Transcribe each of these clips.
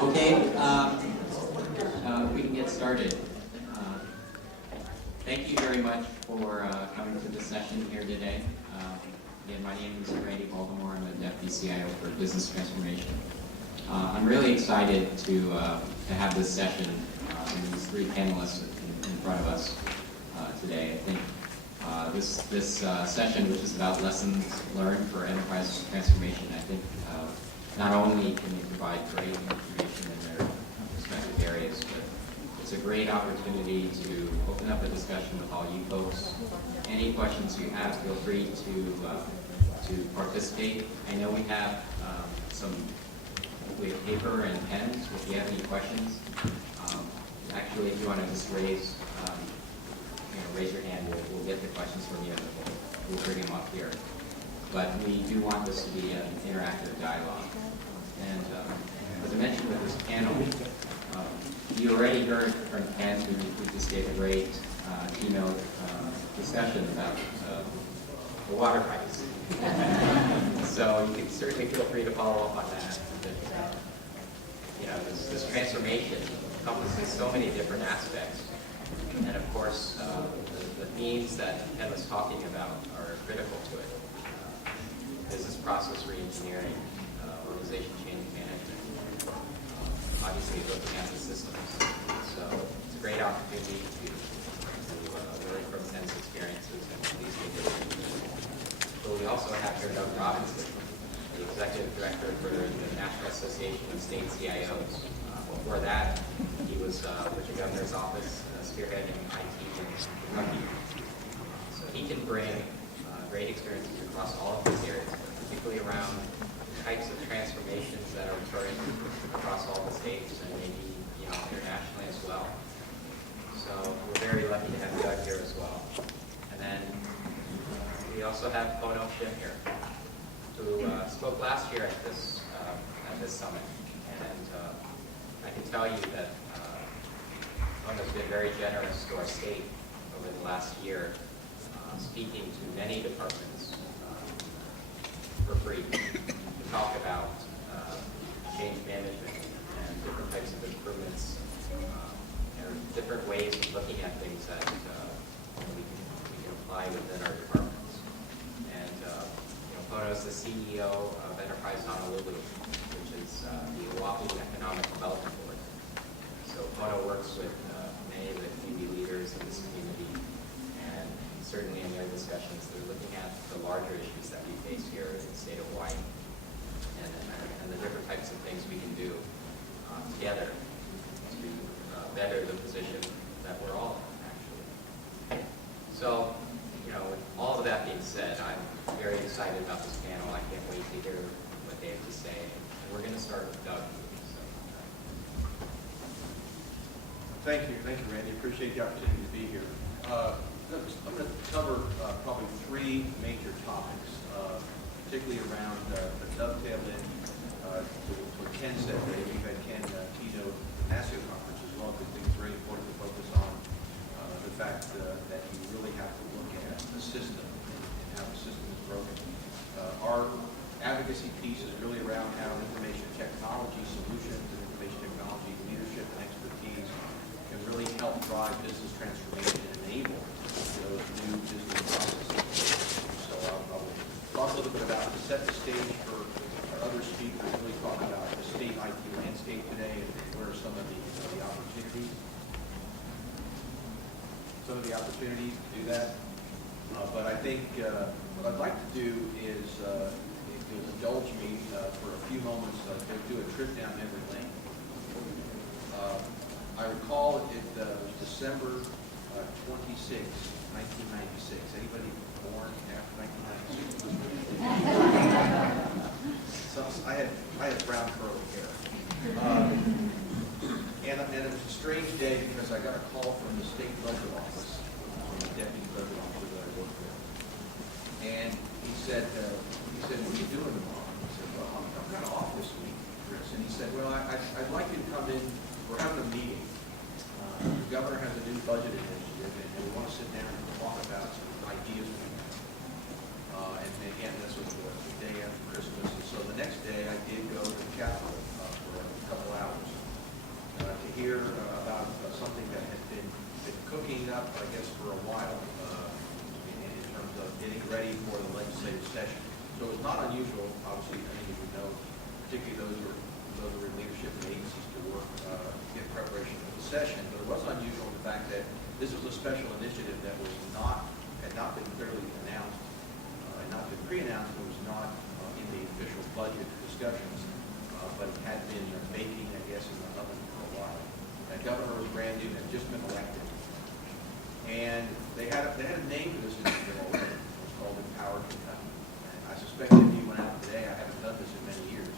Okay, we can get started. Thank you very much for coming to the session here today. Again, my name is Randy Baltimore. I'm the Deputy CIO for Business Transformation. I'm really excited to have this session and these three panelists in front of us today. I think this session, which is about lessons learned for enterprise transformation, I think not only can they provide great information in their respective areas, but it's a great opportunity to open up a discussion with all you folks. Any questions you have, feel free to participate. I know we have we have paper and pens if you have any questions. Actually, if you want to just raise your hand, we'll get the questions from you and we'll bring them up here. But we do want this to be an interactive dialogue. And as I mentioned with this panel, you already heard from Ken, who just gave a great keynote discussion about the water price. So you can certainly feel free to follow up on that. This transformation encompasses so many different aspects. And of course, the themes that Ken was talking about are critical to it. Business process reengineering, organization change management, obviously looking at the systems. So it's a great opportunity to learn from Ken's experiences and these capabilities. But we also have here Doug Robinson, the Executive Director for the National Association of State CIOs. Before that, he was with the Governor's Office, spearheading IT in Kentucky. So he can bring great experiences across all of these areas, particularly around the types of transformations that are occurring across all the states and maybe internationally as well. So we're very lucky to have Doug here as well. And then we also have Pono Shim here, who spoke last year at this summit. And I can tell you that Pono's been very generous to our state over the last year, speaking to many departments for free to talk about change management and different types of improvements. There are different ways of looking at things that we can apply within our departments. And Pono is the CEO of Enterprise Honolulu, which is the Oahu Economic Development Board. So Pono works with many of the community leaders in this community, and certainly in their discussions, they're looking at the larger issues that we face here in the state of Hawaii, and the different types of things we can do together to better the position that we're all in, actually. So, with all of that being said, I'm very excited about this panel. I can't wait to hear what they have to say. And we're going to start with Doug. Thank you, Randy. Appreciate the opportunity to be here. I'm going to cover probably three major topics, particularly around the dovetail in to what Ken said today. We've had Ken keynote the NASCIO conference as well, because I think it's very important to focus on the fact that you really have to look at the system and how the system is broken. Our advocacy piece is really around how information technology solutions and information technology leadership and expertise can really help drive business transformation and enable those new business processes. So I'll talk a little bit about to set the stage for our other speakers, really talk about the state IT landscape today and where are some of the opportunities. Some of the opportunities to do that. But I think what I'd like to do is indulge me for a few moments to do a trip down memory lane. I recall it was December 26, 1996. Anybody born after 1996? So I had brown curly hair. And it was a strange day because I got a call from the state budget office, from the deputy budget officer that I worked with. And he said, what are you doing tomorrow? I said, well, I'm kind of off this week, Chris. And he said, well, I'd like you to come in. We're having a meeting. The governor has a new budget initiative, and we want to sit down and talk about some ideas we have. And again, this was the day after Christmas. And so the next day, I did go to the Capitol for a couple hours. I guess, for a while in terms of getting ready for the legislative session. So it's not unusual, obviously, I think as you know, particularly those who are in leadership in agencies to work, get preparation for the session. But it was unusual in the fact that this was a special initiative that had not been clearly announced, and not been pre-announced, but was not in the official budget discussions, but it had been baking, I guess, in the oven for a while. The governor was brand new, had just been elected, and they had a name for this initiative already. It was called Empower Kentucky. And I suspect if you went out today, I haven't done this in many years,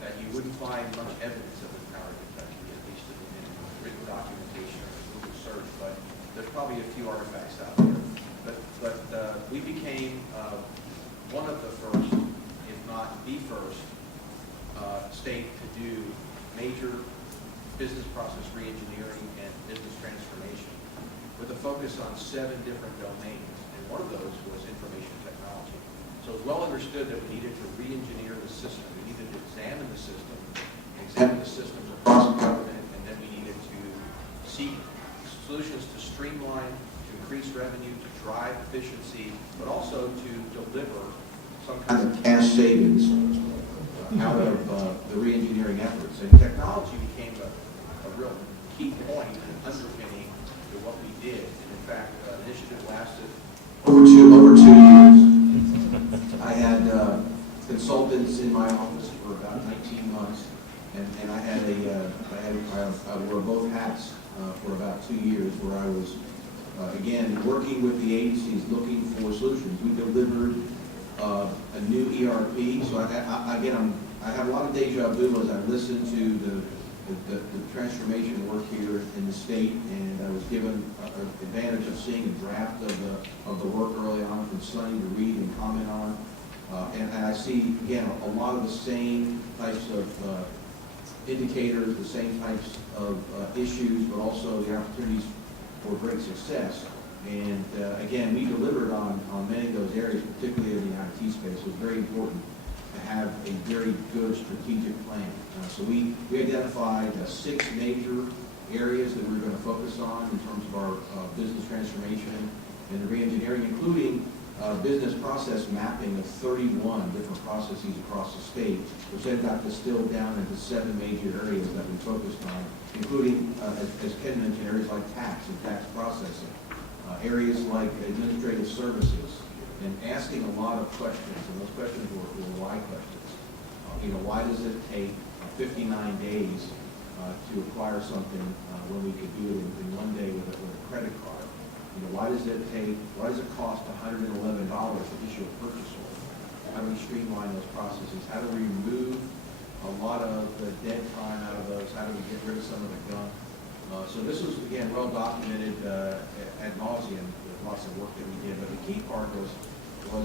that you wouldn't find much evidence of Empower Kentucky, at least in written documentation or Google search, but there's probably a few artifacts out there. But we became one of the first, if not the first, state to do major business process reengineering and business transformation with a focus on 7 different domains, and one of those was information technology. So it's well understood that we needed to re-engineer the system. We needed to examine the systems across government, and then we needed to seek solutions to streamline, to increase revenue, to drive efficiency, but also to deliver some kind of cash savings out of the re-engineering efforts. And technology became a real key point and underpinning to what we did. And in fact, the initiative lasted over 2 years. I had consultants in my office for about 19 months, and I wore both hats for about 2 years, where I was again working with the agencies looking for solutions. We delivered a new ERP. So I have a lot of deja vu as I listened to the transformation work here in the state, and I was given an advantage of seeing a draft of the work early on from Sonny to read and comment on. And I see, again, a lot of the same types of indicators, the same types of issues, but also the opportunities for great success. And again, we delivered on many of those areas, particularly in the IT space. It was very important to have a very good strategic plan. So we identified 6 major areas that we were going to focus on in terms of our business transformation and the reengineering, including business process mapping of 31 different processes across the state, which then got distilled down into 7 major areas that we focused on, including, as Ken mentioned, areas like tax and tax processing, areas like administrative services, and asking a lot of questions, and those questions were why questions. Why does it take 59 days to acquire something when we could do it in 1 day with a credit card? Why does it cost $111 to issue a purchase order? How do we streamline those processes? How do we remove a lot of the dead time out of those? How do we get rid of some of the gunk? So this was, again, well documented ad nauseum with lots of work that we did. But the key part was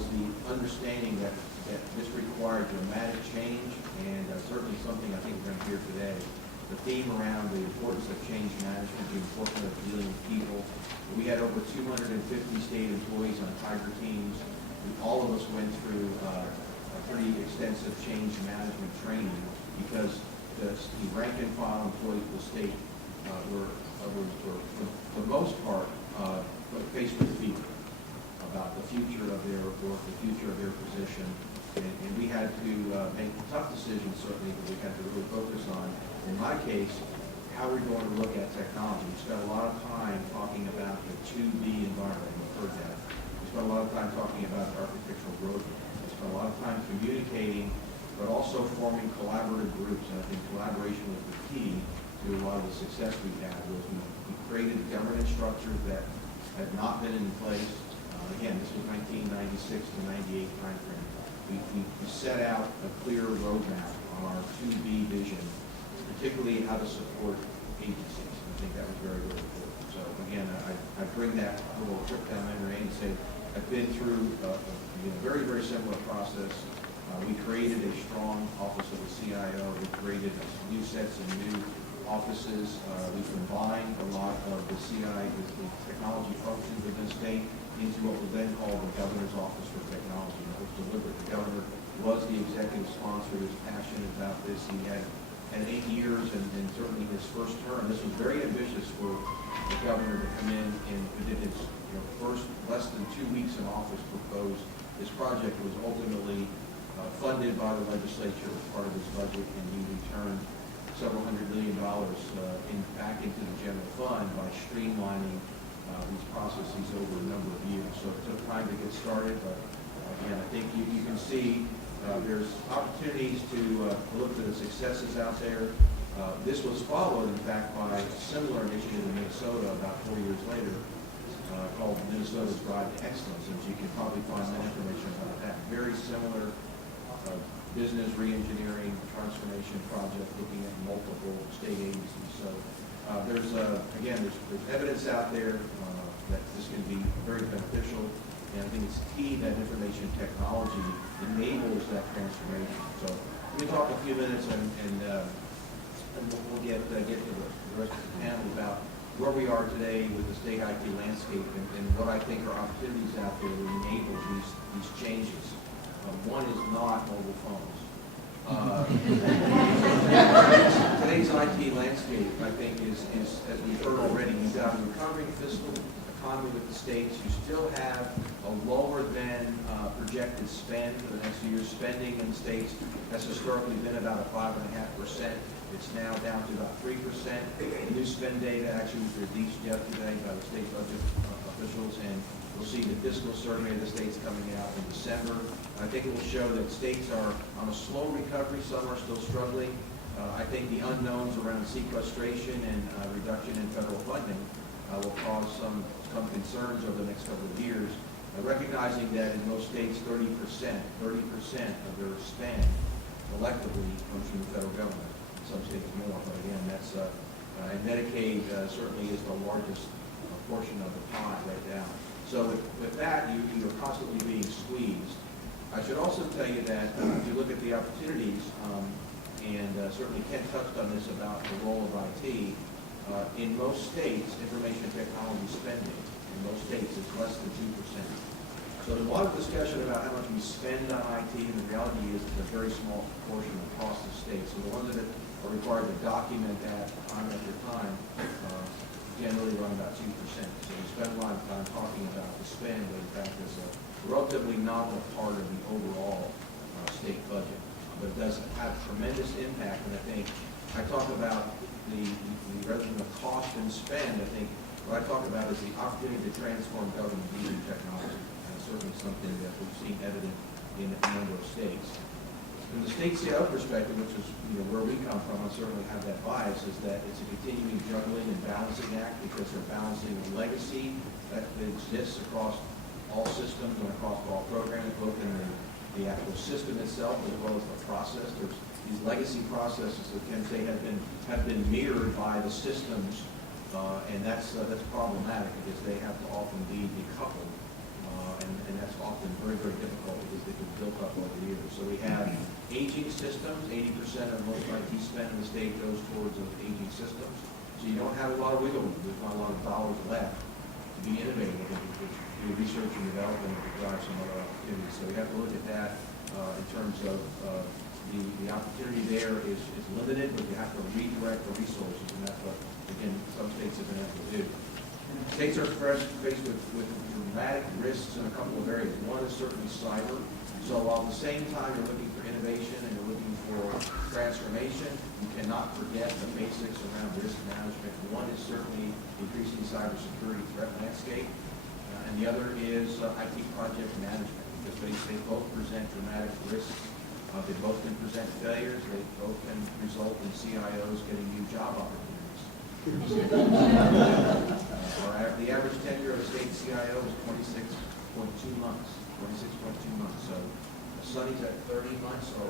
the understanding that this required dramatic change, and certainly something I think we're going to hear today. The theme around the importance of change management, the importance of dealing with people. We had over 250 state employees on Tiger teams. All of us went through a pretty extensive change management training, because the rank and file employees of the state were for the most part, faced with fear about the future of their work, the future of their position. And we had to make tough decisions, certainly, that we had to really focus on. In my case, how we're going to look at technology. We spent a lot of time talking about the 2B environment. We've heard that. We spent a lot of time talking about architectural roadmap. We spent a lot of time communicating, but also forming collaborative groups. And I think collaboration was the key to a lot of the success we had. We created governance structures that had not been in place. Again, this was 1996 to 98 timeframe. We set out a clear roadmap on our 2B vision, particularly how to support agencies. I think that was very, very important. So again, I bring that little trip down memory lane and say, I've been through a very, very similar process. We created a strong office of the CIO. We created new sets of new offices. We combined a lot of the the technology functions within the state into what was then called the Governor's Office for Technology. That was delivered. The governor was the executive sponsor. He was passionate about this. He had and 8 years, and certainly his first term, this was very ambitious for the governor to come in and within his first less than 2 weeks in office propose. This project was ultimately funded by the legislature as part of his budget, and he returned several $100 million back into the general fund by streamlining these processes over a number of years. So it took time to get started, but again, I think you can see there's opportunities to look at the successes out there. This was followed, in fact, by a similar initiative in Minnesota about 4 years later called Minnesota's Drive to Excellence, and you can probably find more information about that. Very similar business re-engineering transformation project looking at multiple state agencies. So there's evidence out there that this can be very beneficial, and I think it's key that information technology enables that transformation. So let me talk a few minutes, and we'll get to the rest of the panel about where we are today with the state IT landscape and what I think are opportunities out there to enable these changes. One is not mobile phones. Today's IT landscape, I think, is as we've heard already, you've got a recovering fiscal economy with the states. You still have a lower than projected spend for the next few years. Spending in the states has historically been about a 5.5%. It's now down to about 3%. The new spend data actually was released yesterday by the state budget officials, and we'll see the fiscal survey of the states coming out in December. I think it will show that states are on a slow recovery. Some are still struggling. I think the unknowns around sequestration and reduction in federal funding will cause some concerns over the next couple of years. Recognizing that in most states, 30% of their spend collectively comes from the federal government. In some states more, but again, that's and Medicaid certainly is the largest portion of the pie right now. So with that, you are constantly being squeezed. I should also tell you that if you look at the opportunities, and certainly Ken touched on this about the role of IT, in most states, information technology spending in most states is less than 2%. So there's a lot of discussion about how much we spend on IT, and the reality is it's a very small proportion across the state. So the ones that are required to document that time after time generally run about 2%. So we spend a lot of time talking about the spend, but in fact it's a relatively nominal part of the overall state budget. But it does have tremendous impact, and I think I talk about the rather than the cost and spend, I think what I talk about is the opportunity to transform government using technology. And it's certainly something that we've seen evident in a number of states. From the state CIO perspective, which is where we come from, I certainly have that bias, is that it's a continuing juggling and balancing act because they're balancing the legacy that exists across all systems and across all programs, both in the actual system itself as well as the process. There's these legacy processes that can say have been mirrored by the systems, and that's problematic because they have to often be decoupled, and that's often very, very difficult because they've been built up over the years. So we have aging systems. 80% of most IT spend in the state goes towards those aging systems. So you don't have a lot of wiggle room. There's not a lot of dollars left to be innovative in research and development to drive some other opportunities. So we have to look at that in terms of the opportunity there is limited, but you have to redirect the resources, and that's what, again, some states have been able to do. States are faced with dramatic risks in a couple of areas. One is certainly cyber. So while at the same time you're looking for innovation and you're looking for transformation, you cannot forget the basics around risk management. One is certainly increasing cybersecurity threat landscape, and the other is IT project management, because they both present dramatic risks. They both can present failures. They both can result in CIOs getting new job opportunities. The average tenure of a state CIO is 26.2 months. 26.2 months. So Sonny's at 30 months. So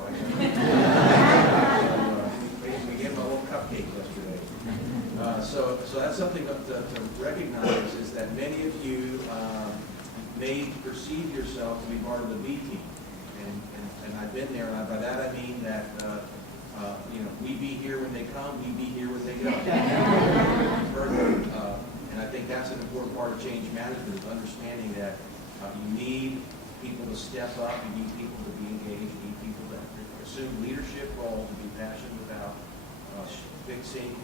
we gave him a little cupcake yesterday. So that's something to recognize, is that many of you may perceive yourself to be part of the B team, and I've been there. And by that I mean that we be here when they come, we be here when they go. And I think that's an important part of change management, is understanding that you need people to step up, you need people to be engaged, you need people to assume leadership roles and be passionate about fixing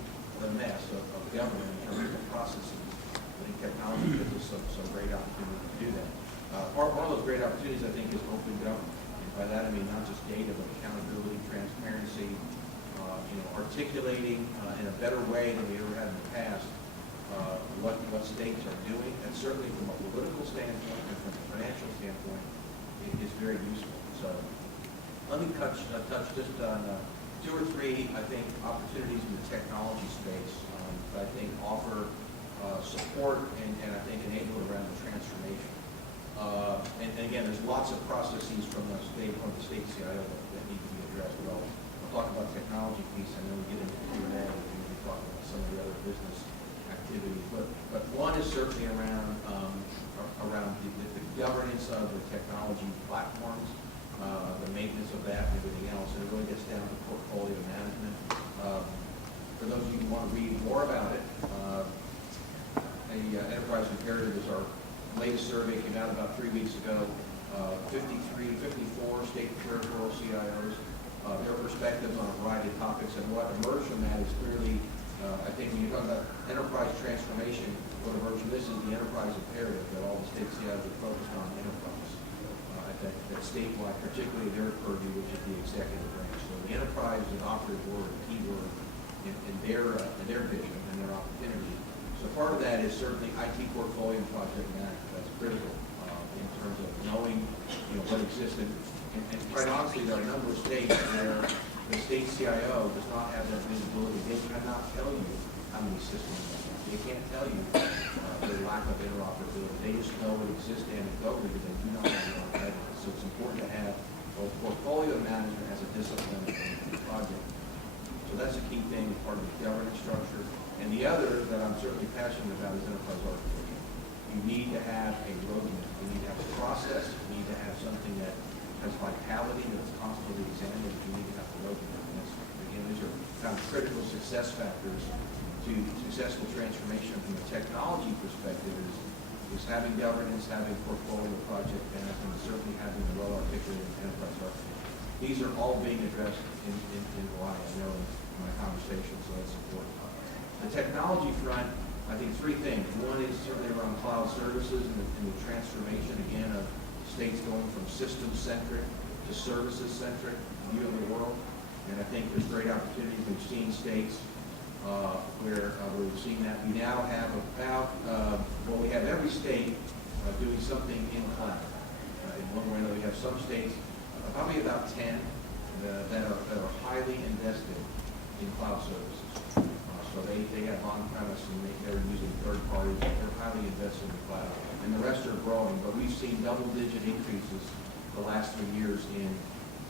the mess of government in terms of the processes. I think technology gives us some great opportunity to do that. One of those great opportunities, I think, is open government. And by that I mean not just data, but accountability, transparency, articulating in a better way than we ever had in the past what states are doing. And certainly from a political standpoint and from a financial standpoint, it is very useful. So let me touch just on two or three, I think, opportunities in the technology space that I think offer support and I think enable around the transformation. And again, there's lots of processes from the state CIO that need to be addressed. But I'll talk about the technology piece, and then we get into Q&A, and we can talk about some of the other business activities. But one is certainly around the governance of the technology platforms, the maintenance of that, and everything else. And it really gets down to portfolio management. For those of you who want to read more about it, Enterprise Imperative is our latest survey, came out about 3 weeks ago. 54 state and territorial CIOs, their perspectives on a variety of topics, and what emerged from that is clearly, I think when you talk about enterprise transformation, what emerged from this is the enterprise imperative that all the state CIOs are focused on enterprise. That statewide, particularly their purview, which is the executive branch. So the enterprise is an operative word, a key word in their vision and their opportunity. So part of that is certainly IT portfolio and project management. That's critical in terms of knowing what exists. And quite honestly, there are a number of states where the state CIO does not have that visibility. They cannot tell you how many systems they have. They can't tell you the lack of interoperability. They just know it exists anecdotally, but they do not have it on evidence. So it's important to have both portfolio management as a discipline and project. So that's a key thing, part of the governance structure. And the other that I'm certainly passionate about is enterprise architecture. You need to have a roadmap. You need to have a process. You need to have something that has vitality, that's constantly examined. You need to have a roadmap. And that's, again, these are kind of critical success factors to successful transformation from a technology perspective is having governance, having portfolio project management, and certainly having a well-articulated enterprise architecture. These are all being addressed in Hawaii, I know, in my conversation, so that's important. The technology front, I think three things. One is certainly around cloud services and the transformation, again, of states going from system-centric to services-centric view of the world. And I think there's great opportunity. We've seen states where we've seen that. We now have we have every state doing something in cloud. In one way or another, we have some states, probably about 10, that are highly invested in cloud services. So they have on-premise and they're using third parties. They're highly invested in the cloud. And the rest are growing. But we've seen double-digit increases the last 3 years in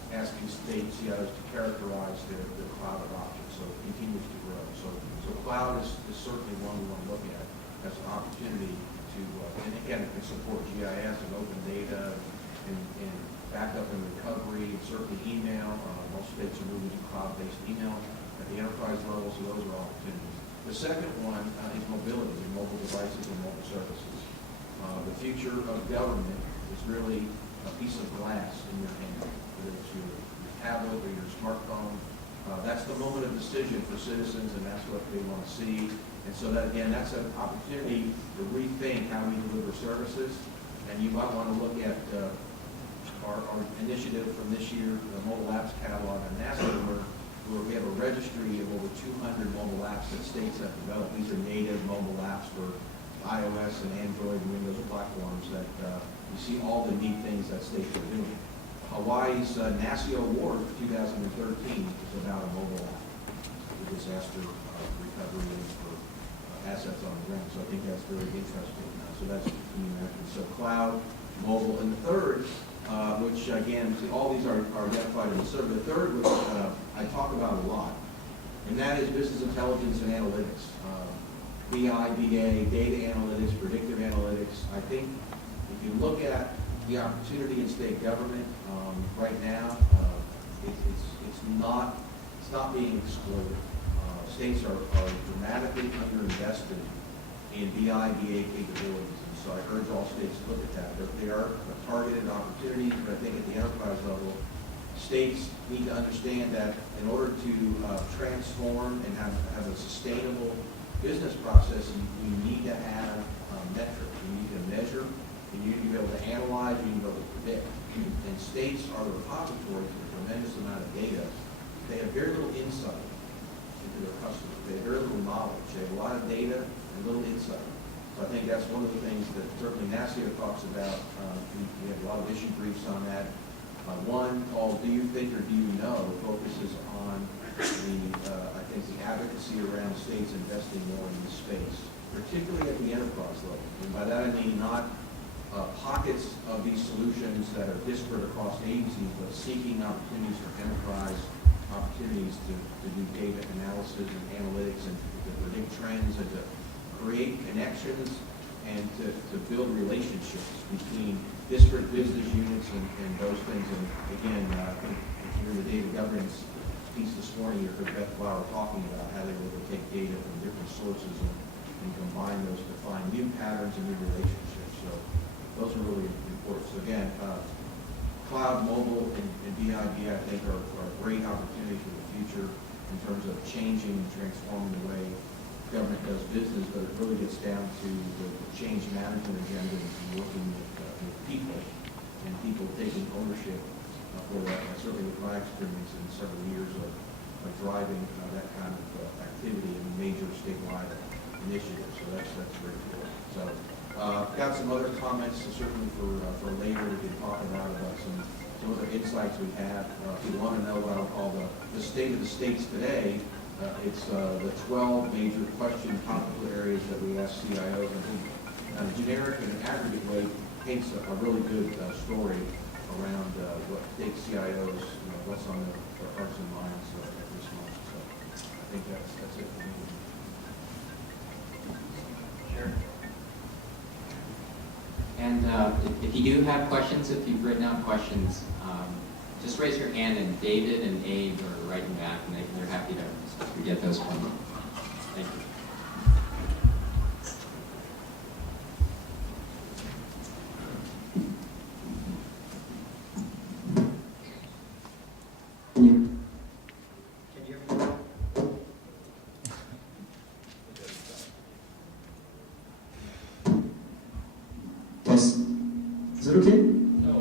asking state CIOs to characterize their cloud adoption. So it continues to grow. So cloud is certainly one we want to look at as an opportunity to, and again, it can support GIS and open data and backup and recovery, and certainly email. Most states are moving to cloud-based email at the enterprise level, so those are opportunities. The second one is mobility, and mobile devices and mobile services. The future of government is really a piece of glass in your hand, whether it's your tablet or your smartphone. That's the moment of decision for citizens, and that's what they want to see. And so that, again, that's an opportunity to rethink how we deliver services. And you might want to look at our initiative from this year, the mobile apps catalog on NASCIO, where we have a registry of over 200 mobile apps that states have developed. These are native mobile apps for iOS and Android and Windows platforms that you see all the neat things that states are doing. Hawaii's NASCIO Award for 2013 is about a mobile app for disaster recovery and for assets on the ground. So I think that's very interesting. So that's community management. So cloud, mobile, and the third, which again, all these are identified in the survey. The third, which I talk about a lot, and that is business intelligence and analytics. BI, BA, data analytics, predictive analytics. I think if you look at the opportunity in state government right now, it's not being exploited. States are dramatically underinvested in BI, BA capabilities. And so I urge all states to look at that. There are targeted opportunities, but I think at the enterprise level, states need to understand that in order to transform and have a sustainable business process, you need to have metrics. You need to measure, and you need to be able to analyze, you need to be able to predict. And states are the repositories of a tremendous amount of data. They have very little insight into their customers. They have very little knowledge. They have a lot of data and little insight. So I think that's one of the things that certainly NASCIO talks about. We have a lot of issue briefs on that. One called "Do You Think or Do You Know?" focuses on I think the advocacy around states investing more in this space, particularly at the enterprise level. And by that I mean not pockets of these solutions that are disparate across agencies, but seeking opportunities for enterprise, opportunities to do data analysis and analytics and to predict trends and to create connections and to build relationships between disparate business units and those things. And again, I think if you're in the data governance piece this morning, you heard Beth Flower talking about how they were able to take data from different sources and combine those to find new patterns and new relationships. So those are really important. So again, cloud, mobile, and BID, I think, are great opportunities for the future in terms of changing and transforming the way government does business, but it really gets down to the change management agenda and working with people and people taking ownership for that. And certainly with my experience in several years of driving that kind of activity in major statewide initiatives. So that's very cool. So got some other comments certainly for later we can talk about some other insights we have. If you want to know what I'll call the state of the states today, it's the 12 major question topical areas that we ask CIOs. And in a generic and aggregate way paints a really good story around what takes CIOs, what's on their hearts and minds at this moment. So I think that's it for me. Sure. And if you do have questions, if you've written out questions, just raise your hand, and David and Abe are writing back, and they're happy to get those from you. Thank you. Yes. Is it okay? No.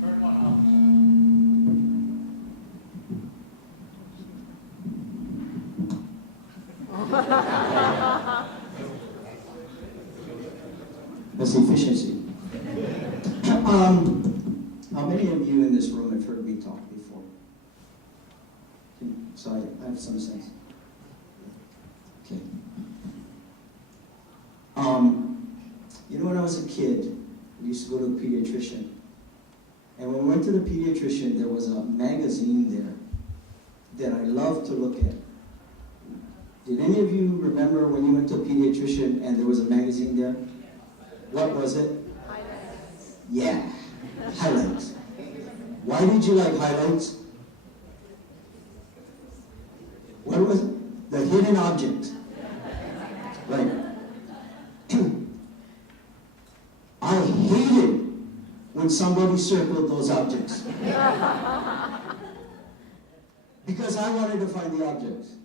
Turn one off. That's efficiency. How many of you in this room have heard me talk before? So I have some sense. Okay. When I was a kid, we used to go to the pediatrician. And when we went to the pediatrician, there was a magazine there that I loved to look at. Did any of you remember when you went to a pediatrician and there was a magazine there? What was it? Highlights. Yeah, highlights. Why did you like highlights? What was it? The hidden object. Right. I hated when somebody circled those objects. Because I wanted to find the objects.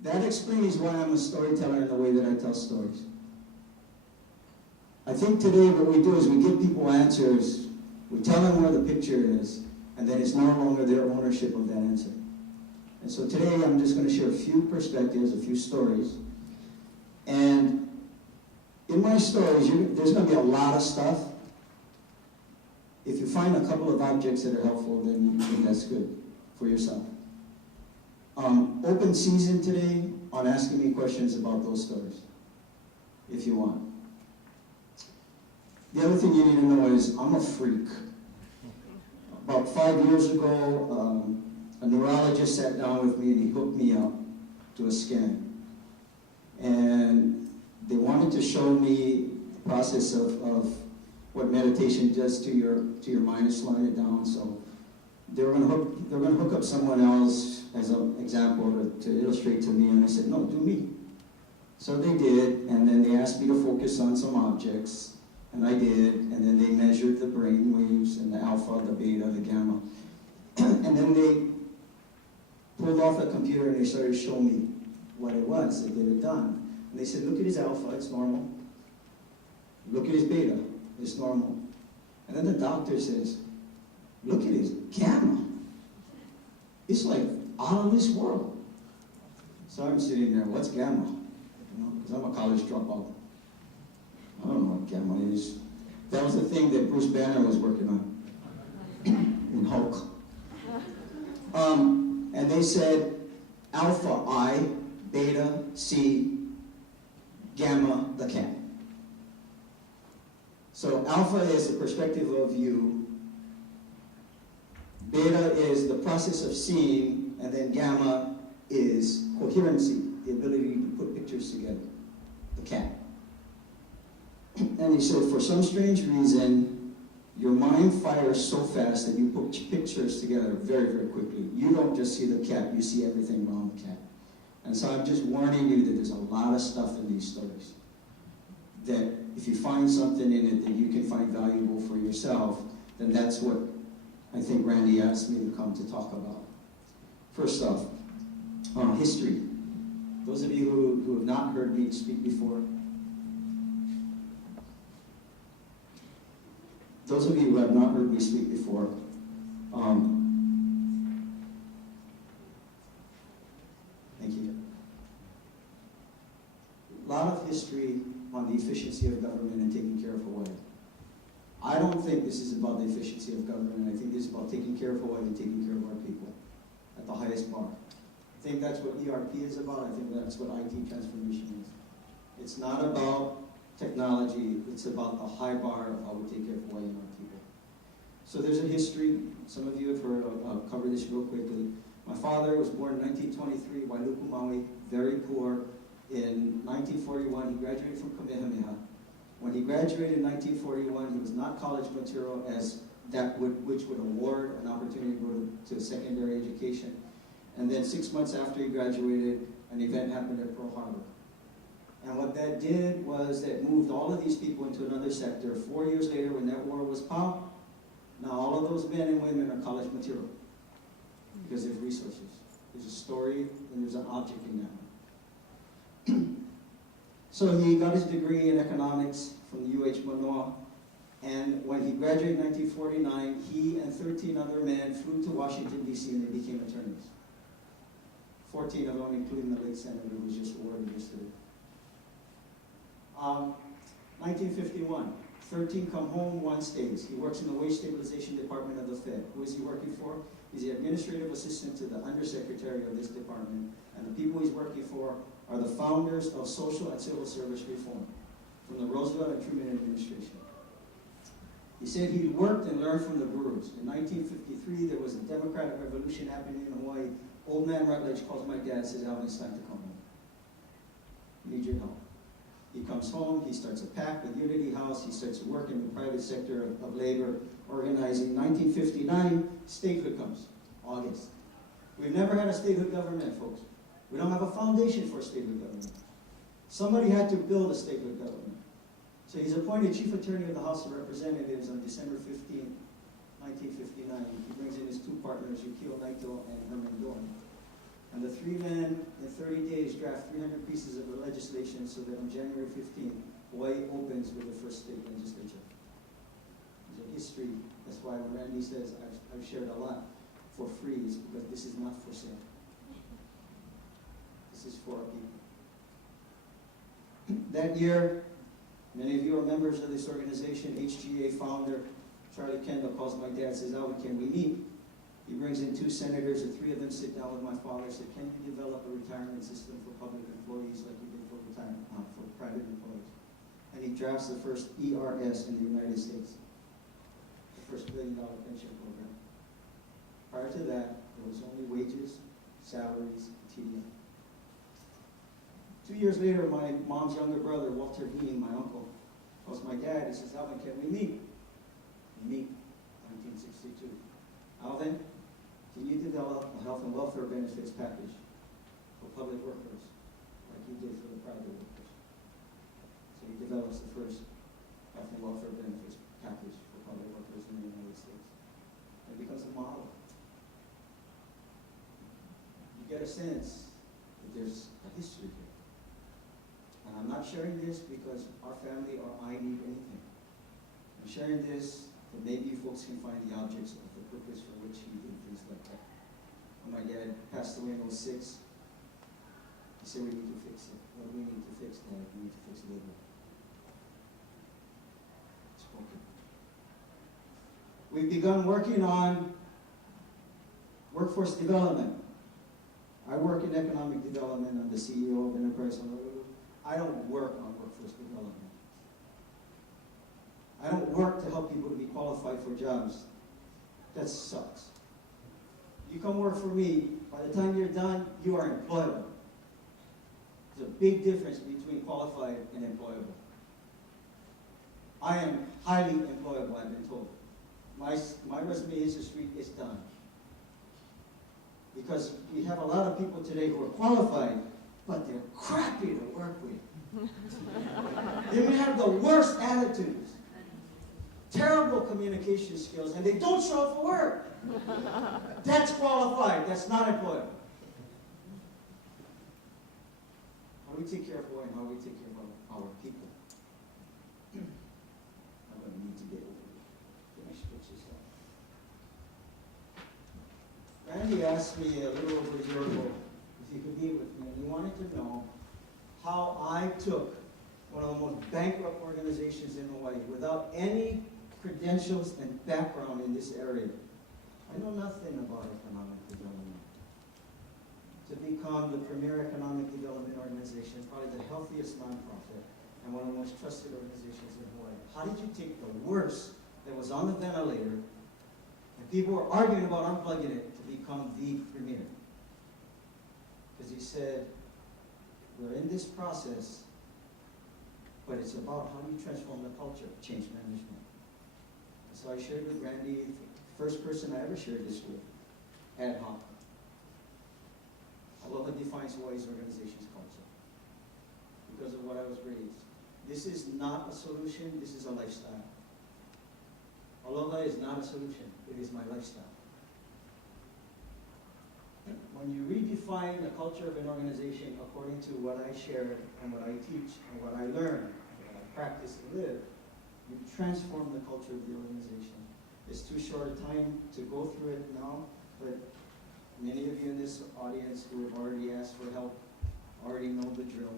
That explains why I'm a storyteller in the way that I tell stories. I think today what we do is we give people answers, we tell them where the picture is, and then it's no longer their ownership of that answer. And so today I'm just going to share a few perspectives, a few stories. And in my stories, there's going to be a lot of stuff. If you find a couple of objects that are helpful, then that's good for yourself. Open season today on asking me questions about those stories, if you want. The other thing you need to know is I'm a freak. About 5 years ago, a neurologist sat down with me and he hooked me up to a scan. And they wanted to show me the process of what meditation does to your mind and slowing it down. So they were going to hook up someone else as an example to illustrate to me. And I said, no, do me. So they did, and then they asked me to focus on some objects. And I did, and then they measured the brain waves and the alpha, the beta, the gamma. And then they pulled off the computer and they started showing me what it was that they had done. And they said, look at his alpha, it's normal. Look at his beta, it's normal. And then the doctor says, look at his gamma. It's like out of this world. So I'm sitting there, what's gamma? You know, because I'm a college dropout. I don't know what gamma is. That was the thing that Bruce Banner was working on in Hulk. And they said alpha I, beta C, gamma the cat. So alpha is the perspective of you, beta is the process of seeing, and then gamma is coherency, the ability to put pictures together, the cat. And he said, for some strange reason, your mind fires so fast that you put pictures together very, very quickly. You don't just see the cat, you see everything around the cat. And so I'm just warning you that there's a lot of stuff in these stories. That if you find something in it that you can find valuable for yourself, then that's what I think Randy asked me to come to talk about. First off, history. Those of you who have not heard me speak before, those of you who have not heard me speak before, thank you. A lot of history on the efficiency of government and taking care of Hawaii. I don't think this is about the efficiency of government. I think this is about taking care of Hawaii and taking care of our people at the highest bar. I think that's what ERP is about. I think that's what IT transformation is. It's not about technology, it's about the high bar of how we take care of Hawaii and our people. So there's a history. Some of you have heard, I'll cover this real quickly. My father was born in 1923, Wailuku, Maui, very poor. In 1941, he graduated from Kamehameha. When he graduated in 1941, he was not college material as which would award an opportunity to go to secondary education. And then 6 months after he graduated, an event happened at Pearl Harbor. And what that did was that moved all of these people into another sector. 4 years later, when that war was pow, now all of those men and women are college material because there's resources. There's a story and there's an object in that one. So he got his degree in economics from the UH Manoa, and when he graduated in 1949, he and 13 other men flew to Washington, D.C., and they became attorneys. 14 of them, including the late senator who was just awarded yesterday. 1951, 13 come home, 1 stays. He works in the Wage Stabilization Department of the Fed. Who is he working for? He's the administrative assistant to the undersecretary of this department, and the people he's working for are the founders of social and civil service reform from the Roosevelt and Truman administration. He said he worked and learned from the brewers. In 1953, there was a democratic revolution happening in Hawaii. Old man Rutledge calls my dad and says, Alvin, it's time to come home. Need your help. He comes home, he starts a PAC with Unity House, he starts to work in the private sector of labor, organizing. 1959, statehood comes, August. We've never had a statehood government, folks. We don't have a foundation for a statehood government. Somebody had to build a statehood government. So he's appointed Chief Attorney of the House of Representatives on December 15, 1959. He brings in his 2 partners, Yukio Naito and Herman Dorn. And the 3 men, in 30 days, draft 300 pieces of legislation so that on January 15, Hawaii opens with the first state legislature. There's a history. That's why when Randy says I've shared a lot for free, is because this is not for sale. This is for our people. That year, many of you are members of this organization. HGA founder Charlie Kendall calls my dad and says, Alvin, can we meet? He brings in 2 senators, and 3 of them sit down with my father and said, can you develop a retirement system for public employees like you did for private employees? And he drafts the first ERS in the United States, the first $1 billion pension program. Prior to that, there was only wages, salaries, and TDM. 2 years later, my mom's younger brother, Walter Heaney, my uncle, calls my dad and says, Alvin, can we meet? We meet, 1962. Alvin, can you develop a health and welfare benefits package for public workers like you did for the private workers? So he develops the first health and welfare benefits package for public workers in the United States. It becomes a model. You get a sense that there's a history here. And I'm not sharing this because our family or I need anything. I'm sharing this that maybe you folks can find the objects of the purpose for which he did things like that. When my dad passed away in 2006, he said we need to fix it. What do we need to fix, Dad? We need to fix labor. Spoken. We've begun working on workforce development. I work in economic development. I'm the CEO of Enterprise. I don't work on workforce development. I don't work to help people to be qualified for jobs. That sucks. You come work for me, by the time you're done, you are employable. There's a big difference between qualified and employable. I am highly employable, I've been told. My resume history is done. Because we have a lot of people today who are qualified, but they're crappy to work with. They may have the worst attitudes, terrible communication skills, and they don't show up for work. That's qualified, that's not employable. How we take care of boy and how we take care of our people. I'm going to need to get over it. Finish this up. Randy asked me a little over a year ago if he could meet with me, and he wanted to know how I took one of the most bankrupt organizations in Hawaii without any credentials and background in this area. I know nothing about economic development. To become the premier economic development organization, probably the healthiest nonprofit, and one of the most trusted organizations in Hawaii. How did you take the worst that was on the ventilator, and people were arguing about unplugging it, to become the premier? Because he said, we're in this process, but it's about how you transform the culture of change management. So I shared with Randy, the first person I ever shared this with, ad hoc. Aloha defines Hawaii's organization's culture because of what I was raised. This is not a solution, this is a lifestyle. Aloha is not a solution, it is my lifestyle. When you redefine the culture of an organization according to what I share and what I teach and what I learn, what I practice and live, you transform the culture of the organization. It's too short a time to go through it now, but many of you in this audience who have already asked for help already know the drill.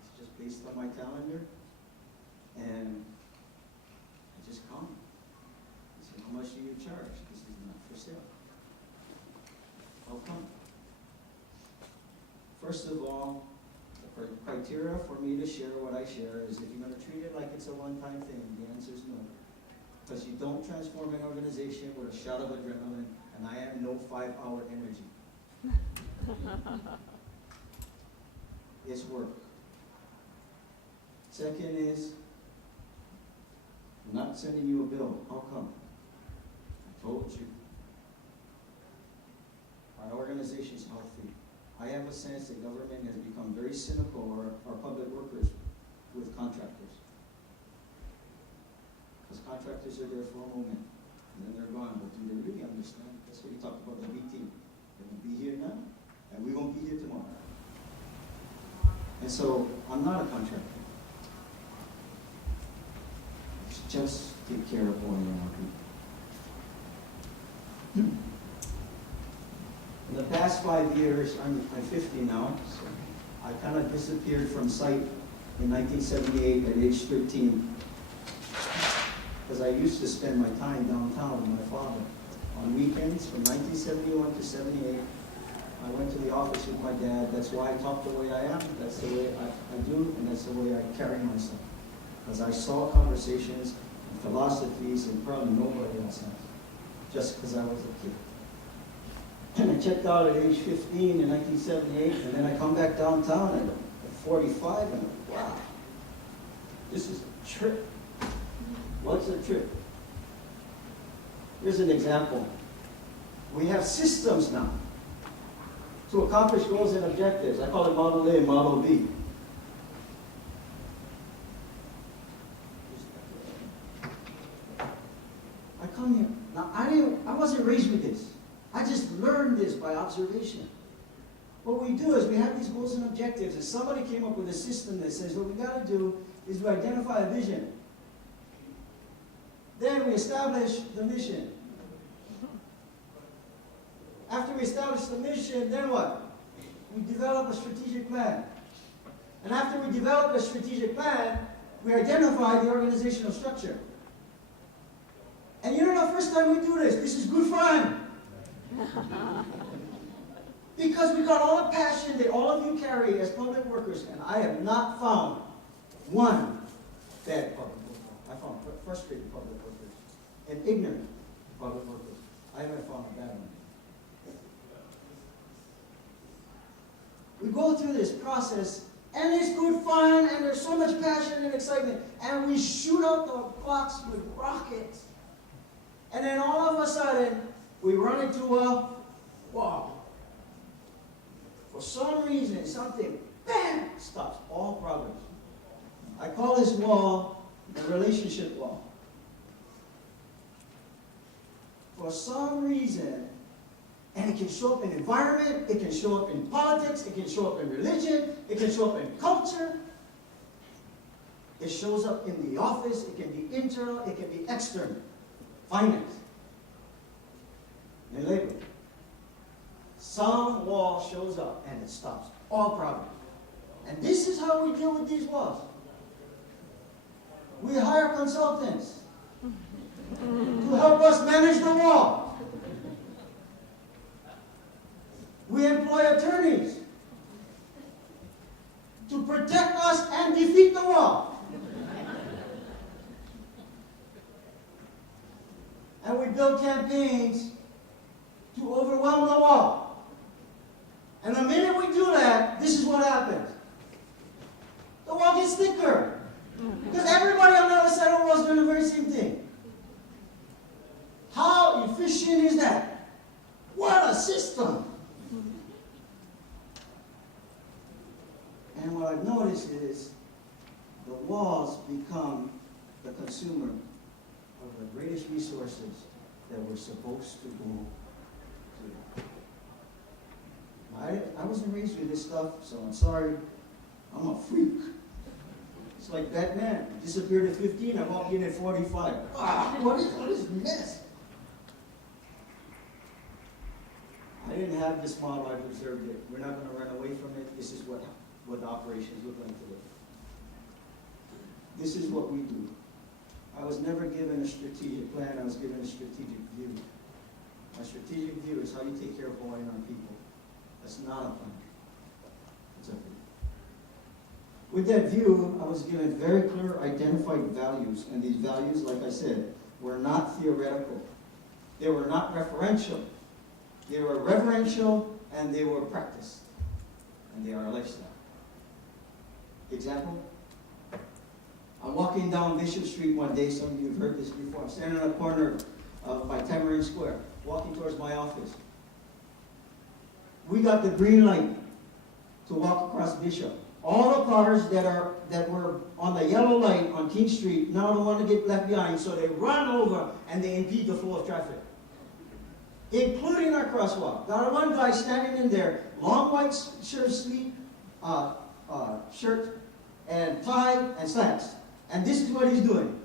It's just based on my calendar, and I just come. I say, how much do you charge? This is not for sale. How come? First of all, the criteria for me to share what I share is if you're going to treat it like it's a one-time thing, the answer is no. Because you don't transform an organization with a shot of adrenaline, and I have no 5-hour energy. It's work. Second is, I'm not sending you a bill. How come? I told you. Our organization is healthy. I have a sense that government has become very cynical, or our public workers, with contractors. Because contractors are there for a moment, and then they're gone. But do they really understand? That's what you talked about, the B team. They're going to be here now, and we're going to be here tomorrow. And so, I'm not a contractor. Just take care of one another. In the past 5 years, I'm 50 now, so I kind of disappeared from sight in 1978 at age 13. Because I used to spend my time downtown with my father. On weekends, from 1971 to 78, I went to the office with my dad. That's why I talk the way I am. That's the way I do, and that's the way I carry myself. Because I saw conversations and philosophies and probably nobody else has, just because I was a kid. And I checked out at age 15 in 1978, and then I come back downtown at 45, and I'm like, wow, this is a trip. What's a trip? Here's an example. We have systems now to accomplish goals and objectives. I call it Model A and Model B. There's by observation. What we do is we have these goals and objectives, and somebody came up with a system that says what we got to do is we identify a vision. Then we establish the mission. After we establish the mission, then what? We develop a strategic plan. And after we develop a strategic plan, we identify the organizational structure. And you know the first time we do this is good fun. Because we got all the passion that all of you carry as public workers, and I have not found one bad public worker. I found frustrated public workers and ignorant public workers. I haven't found a bad one. We go through this process, and it's good fun, and there's so much passion and excitement, and we shoot out the box with rockets. And then all of a sudden, we run into a wall. For some reason, something, bam, stops all progress. I call this wall the relationship wall. For some reason, and it can show up in environment, it can show up in politics, it can show up in religion, it can show up in culture. It shows up in the office, it can be internal, it can be external. Finance and labor. Some wall shows up and it stops all progress. And this is how we deal with these walls. We hire consultants to help us manage the wall. We employ attorneys to protect us and defeat the wall. And we build campaigns to overwhelm the wall. And the minute we do that, this is what happens. The wall gets thicker. Because everybody on the other side of the wall is doing the very same thing. How efficient is that? What a system! And what I've noticed is the walls become the consumer of the greatest resources that we're supposed to go to. I wasn't raised with this stuff, so I'm sorry. I'm a freak. It's like Batman. Disappeared at 15, I walk in at 45. What is this mess? I didn't have this model, I've observed it. We're not going to run away from it. This is what the operations look like today. This is what we do. I was never given a strategic plan, I was given a strategic view. My strategic view is how you take care of Hawaiian on people. That's not a plan. It's a view. With that view, I was given very clear identified values, and these values, like I said, were not theoretical. They were not referential. They were reverential, and they were practiced. And they are a lifestyle. Example? I'm walking down Bishop Street one day, some of you have heard this before. I'm standing on the corner by Tamarind Square, walking towards my office. We got the green light to walk across Bishop. All the cars that were on the yellow light on King Street now don't want to get left behind, so they run over and they impede the flow of traffic, including our crosswalk. Got one guy standing in there, long white shirt sleeve, shirt and tie and slacks. And this is what he's doing.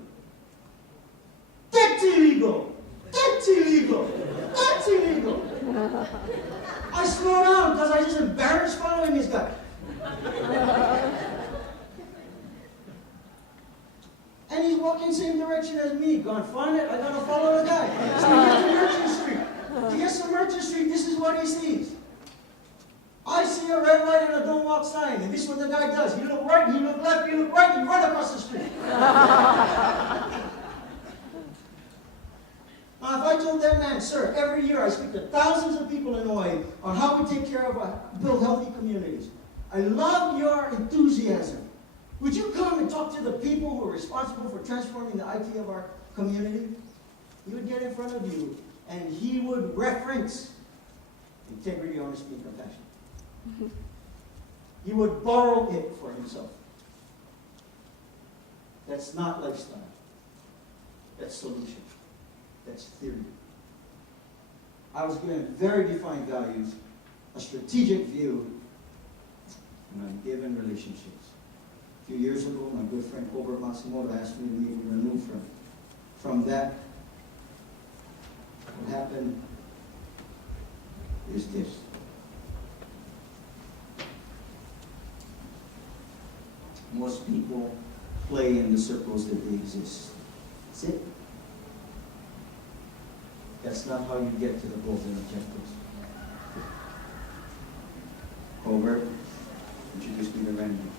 That's illegal! That's illegal! That's illegal! I slow down because I just embarrassed following this guy. And he's walking the same direction as me. Gonna find it, I gotta follow the guy. So he gets to Merchant Street. He gets to Merchant Street, this is what he sees. I see a red light and a don't walk sign, and this is what the guy does. You look right, you look left, you look right, you run across the street. Now, if I told that man, sir, every year I speak to thousands of people in Hawaii on how we take care of, build healthy communities. I love your enthusiasm. Would you come and talk to the people who are responsible for transforming the IT of our community? He would get in front of you, and he would reference integrity, honesty, and compassion. He would borrow it for himself. That's not lifestyle. That's solution. That's theory. I was given very defined values, a strategic view, and I'm given relationships. A few years ago, my good friend Colbert Matsumoto asked me to meet with Renew from that. What happened is this. Most people play in the circles that they exist. That's it. That's not how you get to the goals and objectives. Colbert introduced me to Randy.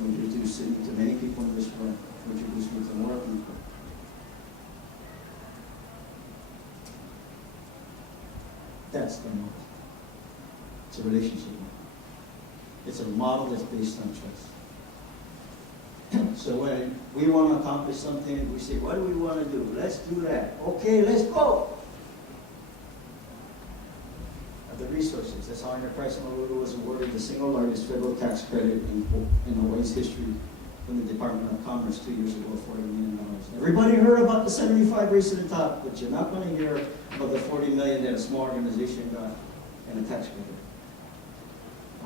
Introduced me to many people in this room. Introduced me to more people. That's the model. It's a relationship model. It's a model that's based on trust. So when we want to accomplish something, we say, what do we want to do? Let's do that. Okay, let's go. The resources. That's how Enterprise Honolulu was awarded the single largest federal tax credit in Hawaii's history from the Department of Commerce 2 years ago, $40 million. Everybody heard about the 75 race to the top, but you're not going to hear about the $40 million that a small organization got in a tax credit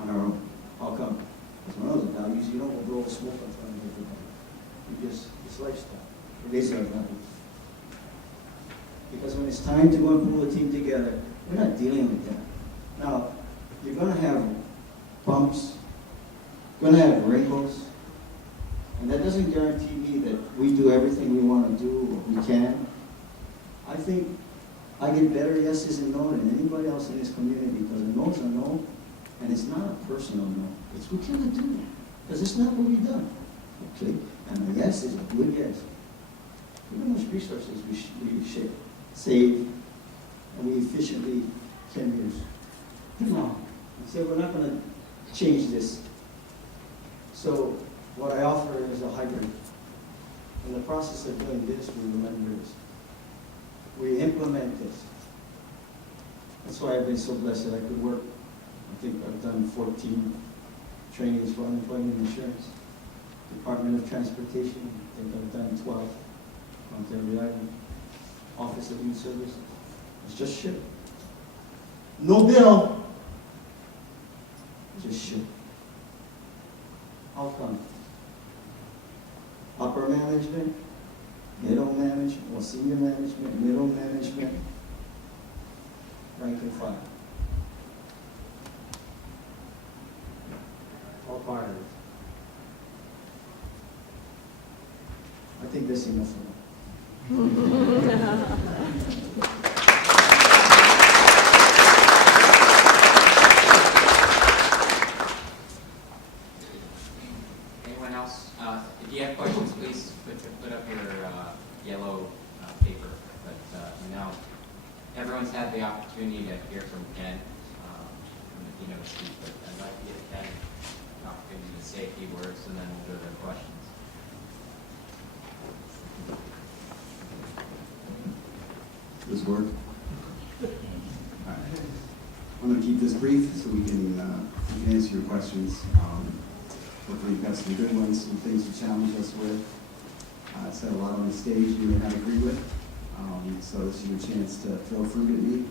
on our own. How come? Because one of the values, you don't blow smoke in front of everybody. You just, it's lifestyle. It is our values. Because when it's time to go and pull a team together, we're not dealing with that. Now, you're going to have bumps, you're going to have wrinkles, and that doesn't guarantee me that we do everything we want to do or we can. I think I get better yeses and no than anybody else in this community because a no's a no, and it's not a personal no. It's we cannot do that because it's not what we've done. Okay? And a yes is a good yes. Look how much resources we save and we efficiently can use. No. So we're not going to change this. So what I offer is a hybrid. In the process of doing this, we remember this. We implement this. That's why I've been so blessed that I could work. I think I've done 14 trainings for unemployment insurance, Department of Transportation. I think I've done 12 on every island, Office of Youth Services. It's just shit. No bill. Just shit. How come? Upper management, middle management, or senior management, middle management, rank and file. All part of it. I think that's enough for now. Anyone else? If you have questions, please put up your yellow paper. But now, everyone's had the opportunity to hear from Ken from the keynote speech, but I'd like to give Ken an opportunity to say a few words, and then we'll go to their questions. Does this work? All right. I'm going to keep this brief so we can answer your questions. Hopefully you've got some good ones, some things to challenge us with. I said a lot on the stage you may not agree with, so this is your chance to throw fruit at me.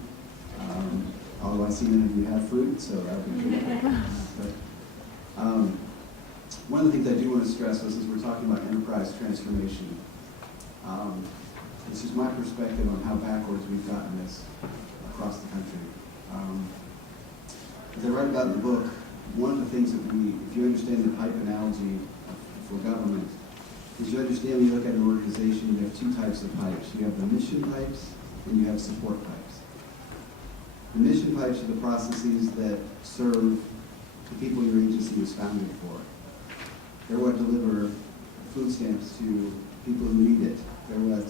Although I see none of you have fruit, so that would be good. But one of the things I do want to stress is, as we're talking about enterprise transformation, this is my perspective on how backwards we've gotten this across the country. As I write about in the book, one of the things that if you understand the pipe analogy for government, is you understand when you look at an organization, you have two types of pipes. You have the mission pipes and you have support pipes. The mission pipes are the processes that serve the people your agency was founded for. They're what deliver food stamps to people who need it. They're what,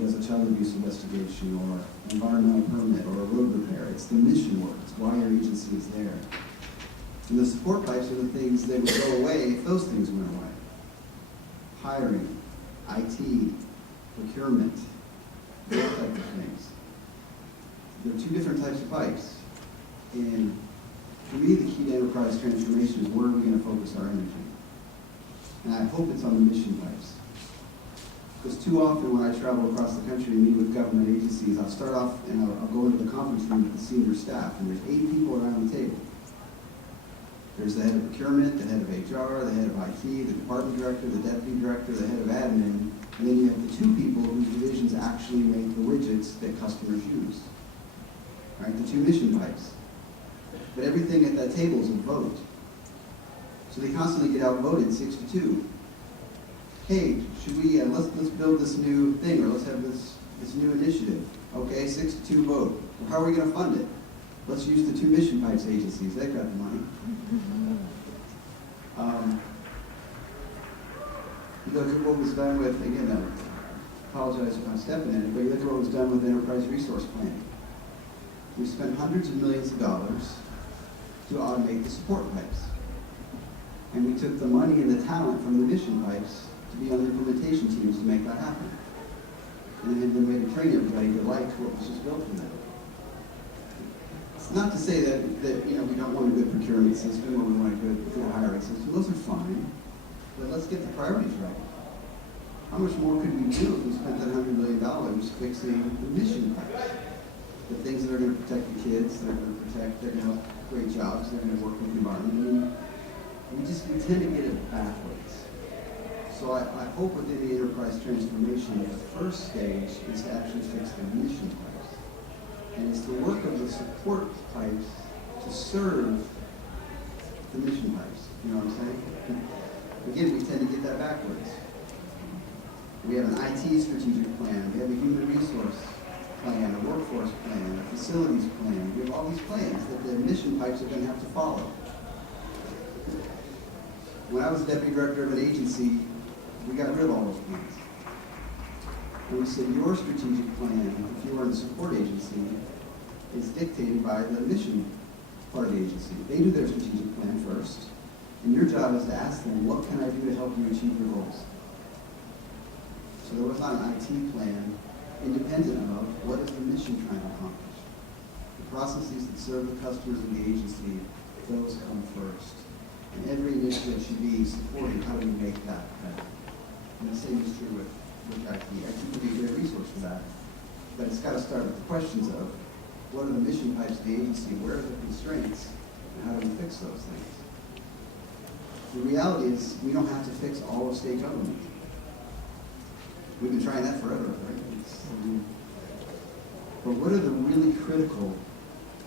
does a child abuse investigation or environmental permit or a road repair. It's the mission work. It's why your agency is there. And the support pipes are the things that would go away if those things went away. Hiring, IT, procurement, those type of things. There are two different types of pipes. And for me, the key to enterprise transformation is where are we going to focus our energy? And I hope it's on the mission pipes. Because too often when I travel across the country and meet with government agencies, I'll start off and I'll go into the conference room with the senior staff, and there's 8 people around the table. There's the head of procurement, the head of HR, the head of IT, the department director, the deputy director, the head of admin, and then you have the 2 people whose divisions actually make the widgets that customers use. Right, the 2 mission types. But everything at that table is a vote. So they constantly get outvoted 6-2. Hey, should we, let's build this new thing, or let's have this new initiative. Okay, 6-2 vote. Well, how are we going to fund it? Let's use the 2 mission types agencies. They've got the money. You look at what was done with, again, I apologize if I'm stepping in it, but you look at what was done with enterprise resource planning. We spent hundreds of millions of dollars to automate the support pipes. And we took the money and the talent from the mission pipes to be on the implementation teams to make that happen. And then we had to train everybody to like what was just built for them. It's not to say that we don't want a good procurement system or we want a good hiring system. Those are fine. But let's get the priorities right. How much more could we do if we spent that $100 million fixing the mission pipes? The things that are going to protect the kids, that are going to protect, they're going to help create jobs, they're going to work with the environment. We tend to get it backwards. So I hope within the enterprise transformation, the first stage is to actually fix the mission pipes. And it's the work of the support pipes to serve the mission pipes. You know what I'm saying? Again, we tend to get that backwards. We have an IT strategic plan, we have a human resource plan, a workforce plan, a facilities plan. We have all these plans that the mission pipes are going to have to follow. When I was deputy director of an agency, we got rid of all those plans. And we said, your strategic plan, if you are in the support agency, is dictated by the mission part of the agency. They do their strategic plan first, and your job is to ask them, what can I do to help you achieve your goals? So there was not an IT plan independent of what is the mission trying to accomplish. The processes that serve the customers of the agency, those come first. And every initiative should be supporting how do we make that better. And the same is true with IT. IT can be a great resource for that. But it's got to start with the questions of what are the mission types of the agency, where are the constraints, and how do we fix those things? The reality is we don't have to fix all of state government. We've been trying that forever, right? But what are the really critical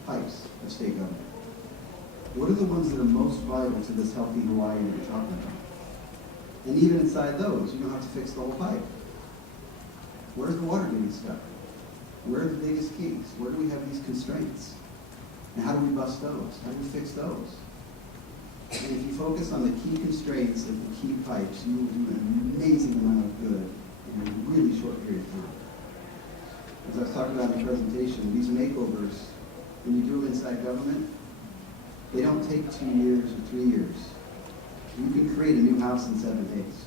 pipes of state government? What are the ones that are most vital to this healthy Hawaii that you're talking about? And even inside those, you don't have to fix the whole pipe. Where's the water getting stuck? Where are the biggest keys? Where do we have these constraints? And how do we bust those? How do we fix those? And if you focus on the key constraints of the key pipes, you will do an amazing amount of good in a really short period of time. As I was talking about in the presentation, these makeovers, when you do them inside government, they don't take 2 years or 3 years. You can create a new house in 7 days.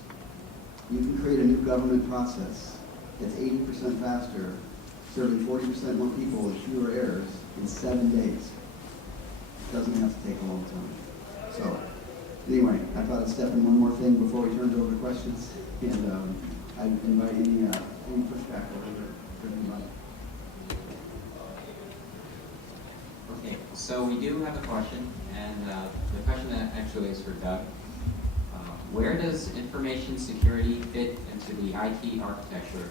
You can create a new government process that's 80% faster, serving 40% more people with fewer errors in 7 days. It doesn't have to take a long time. So, anyway, I thought I'd step in one more thing before we turned over to questions. And I invite any pushback over there. Okay, so we do have a question, and the question actually is for Doug. Where does information security fit into the IT architecture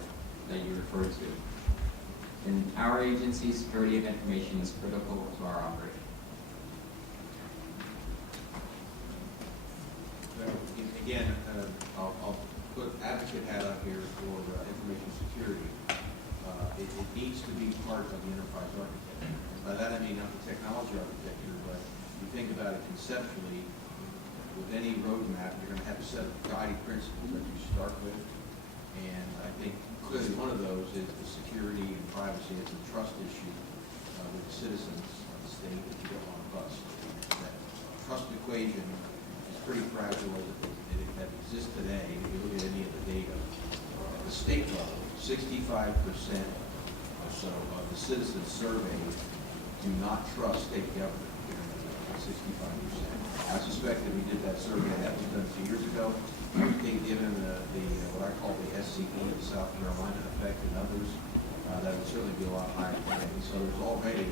that you referred to? In our agency, security of information is critical to our operation. Again, I'll put advocate hat up here for information security. It needs to be part of the enterprise architecture. And by that I mean not the technology architecture, but if you think about it conceptually, with any roadmap, you're going to have a set of guiding principles that you start with. And I think clearly one of those is the security and privacy. It's a trust issue with the citizens of the state that you don't want to bust. That trust equation is pretty fragile as it exists today. If you look at any of the data, at the state level, 65% or so of the citizens surveyed do not trust state government. 65%. I suspect that we did that survey, that was done 2 years ago. I think given what I call the SCE, the South Carolina effect, and others, that would certainly be a lot higher today. So there's already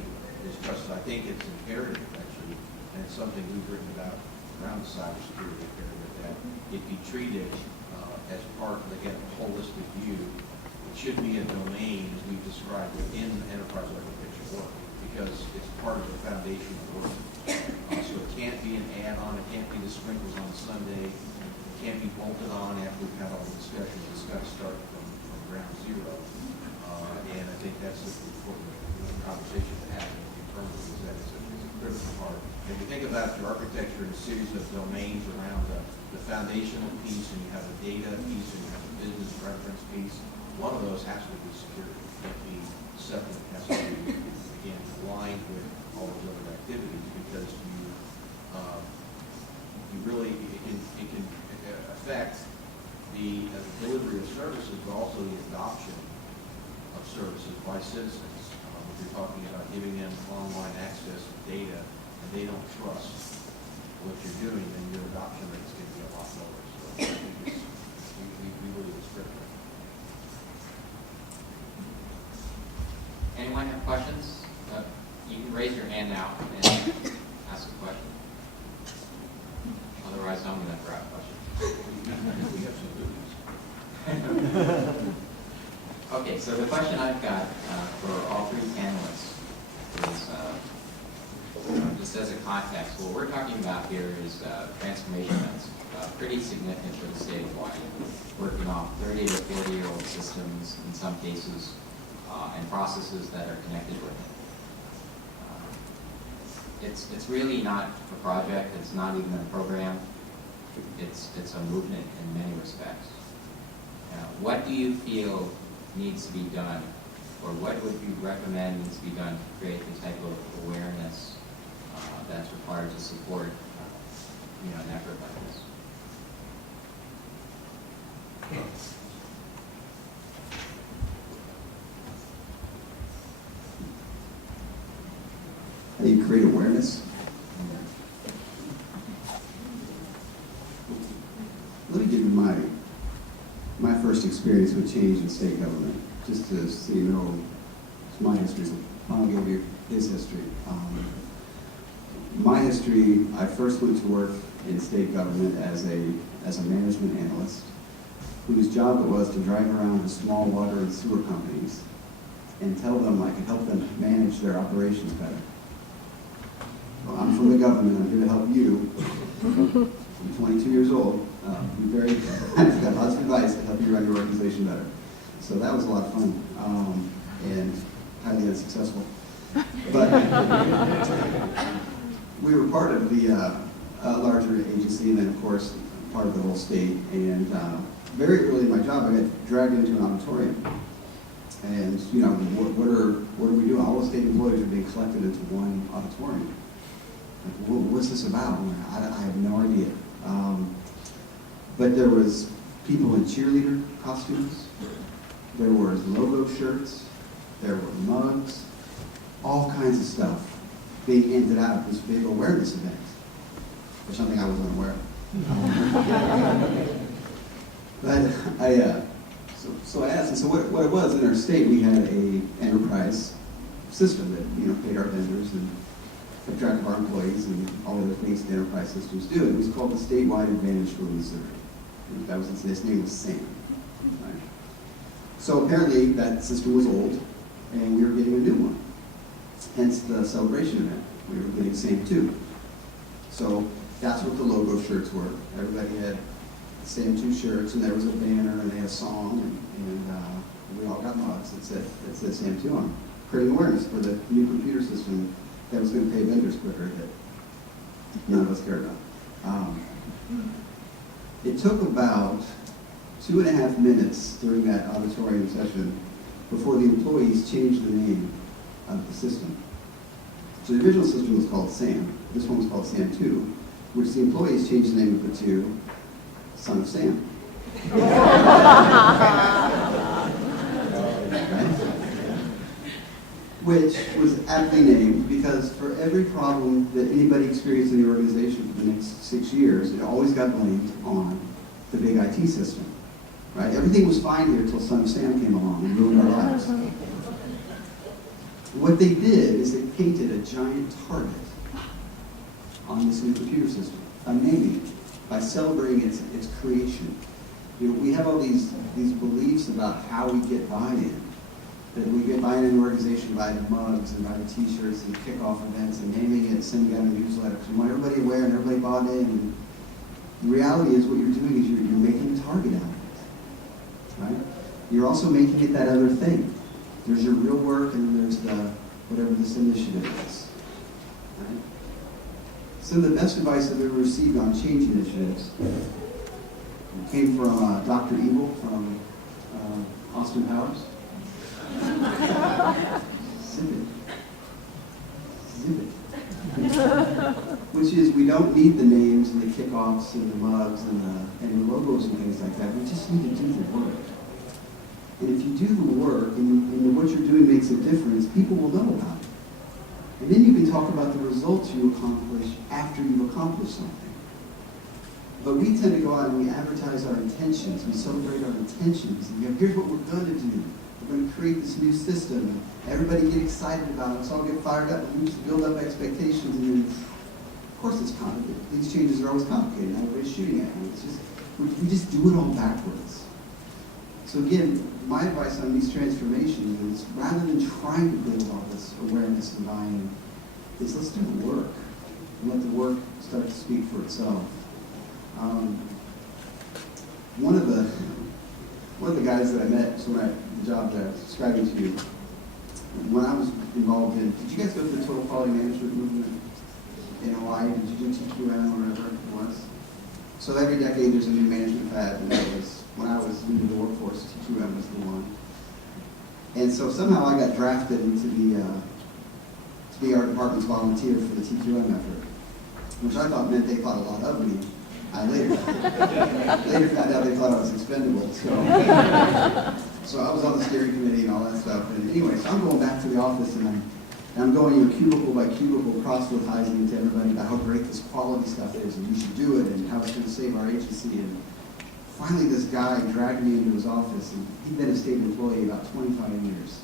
this trust. I think it's imperative, actually, and it's something we've written about around the cybersecurity area, that it be treated as part of, again, a holistic view. It should be a domain, as we've described, within enterprise architecture work, because it's part of the foundational work. So it can't be an add-on, it can't be the sprinkles on Sunday, it can't be bolted on after we've had all the discussions. It's got to start from ground zero. And I think that's an important conversation to have internally, is that it's a critical part. If you think about your architecture in a series of domains around the foundational piece, and you have a data piece, and you have a business reference piece, one of those has to be security. It can't be separate. It has to be, again, aligned with all those other activities, because you really, it can affect the delivery of services, but also the adoption of services by citizens. If you're talking about giving them online access to data and they don't trust what you're doing, then your adoption rate is going to be a lot lower. So I think we believe it's critical. Anyone have questions? You can raise your hand now and ask a question. Otherwise, I'm going to throw out questions. We have some goodies. Okay, so the question I've got for all three panelists is, just as a context, what we're talking about here is transformation that's pretty significant for the state of Hawaii, working off 30 to 40-year-old systems in some cases, and processes that are connected with it. It's really not a project, it's not even a program, it's a movement in many respects. What do you feel needs to be done, or what would you recommend needs to be done to create the type of awareness that's required to support an effort like this? How do you create awareness? Let me give you my first experience with change in state government, just to so you know my history. So I'll give you his history. My history, I first went to work in state government as a management analyst, whose job it was to drive around to small water and sewer companies and tell them I could help them manage their operations better. Well, I'm from the government, I'm here to help you. I'm 22 years old. I've got lots of advice to help you run your organization better. So that was a lot of fun and highly unsuccessful. But we were part of the larger agency, and then of course part of the whole state. And very early in my job, I got dragged into an auditorium. And what are we doing? All the state employees are being collected into one auditorium. Like, what's this about? I have no idea. But there was people in cheerleader costumes. There was logo shirts. There were mugs. All kinds of stuff being handed out at this big awareness event, or something I wasn't aware of. But so I asked, and so what it was in our state, we had a enterprise system that paid our vendors and kept track of our employees and all of the things that enterprise systems do. It was called the Statewide Advantage for Missouri. And that was its name was SAM. Right? So apparently that system was old, and we were getting a new one. Hence the celebration event. We were getting SAM 2. So that's what the logo shirts were. Everybody had SAM 2 shirts, and there was a banner, and they had a song, and we all got mugs that said SAM 2 on them, creating awareness for the new computer system that was going to pay vendors quicker, that none of us cared about. It took about 2.5 minutes during that auditorium session before the employees changed the name of the system. So the original system was called SAM. This one was called SAM 2, which the employees changed the name of it to Son of Sam. which was aptly named because for every problem that anybody experienced in the organization for the next 6 years, it always got blamed on the big IT system. Right? Everything was fine here until Son of Sam came along and ruined our lives. What they did is they painted a giant target on this new computer system by naming it, by celebrating its creation. You know, we have all these beliefs about how we get buy-in. That we get buy-in in an organization by the mugs and by the t-shirts and kickoff events and naming it, sending out a newsletter. Because we want everybody aware and everybody bought in. And the reality is what you're doing is you're making a target out of it. Right? You're also making it that other thing. There's your real work and then there's the whatever this initiative is. Right? Some of the best advice I've ever received on change initiatives came from Dr. Evil from Austin Powers. Zip it. Which is, we don't need the names and the kickoffs and the mugs and the logos and things like that. We just need to do the work. And if you do the work and what you're doing makes a difference, people will know about it. And then you can talk about the results you accomplish after you've accomplished something. But we tend to go out and we advertise our intentions. We celebrate our intentions. And we go, here's what we're going to do. We're going to create this new system. Everybody get excited about it. Let's all get fired up. And we just build up expectations. And then, of course, it's complicated. These changes are always complicated. Everybody's shooting at you. It's just, we just do it all backwards. So again, my advice on these transformations is rather than trying to build all this awareness and buy-in, is let's do the work and let the work start to speak for itself. One of the guys that I met, so the job that I was describing to you, when I was involved in, did you guys go through the total quality management movement in Hawaii? Did you do TQM or whatever it was? So every decade there's a new management fad, and that was, when I was into the workforce, TQM was the one. And so somehow I got drafted into to be our department's volunteer for the TQM effort, which I thought meant they thought a lot of me. I later found out they thought I was expendable. So I was on the steering committee and all that stuff. And anyway, so I'm going back to the office and I'm going cubicle by cubicle, proselytizing to everybody about how great this quality stuff is and we should do it and how it's going to save our agency. And finally this guy dragged me into his office, and he'd been a state employee about 25 years.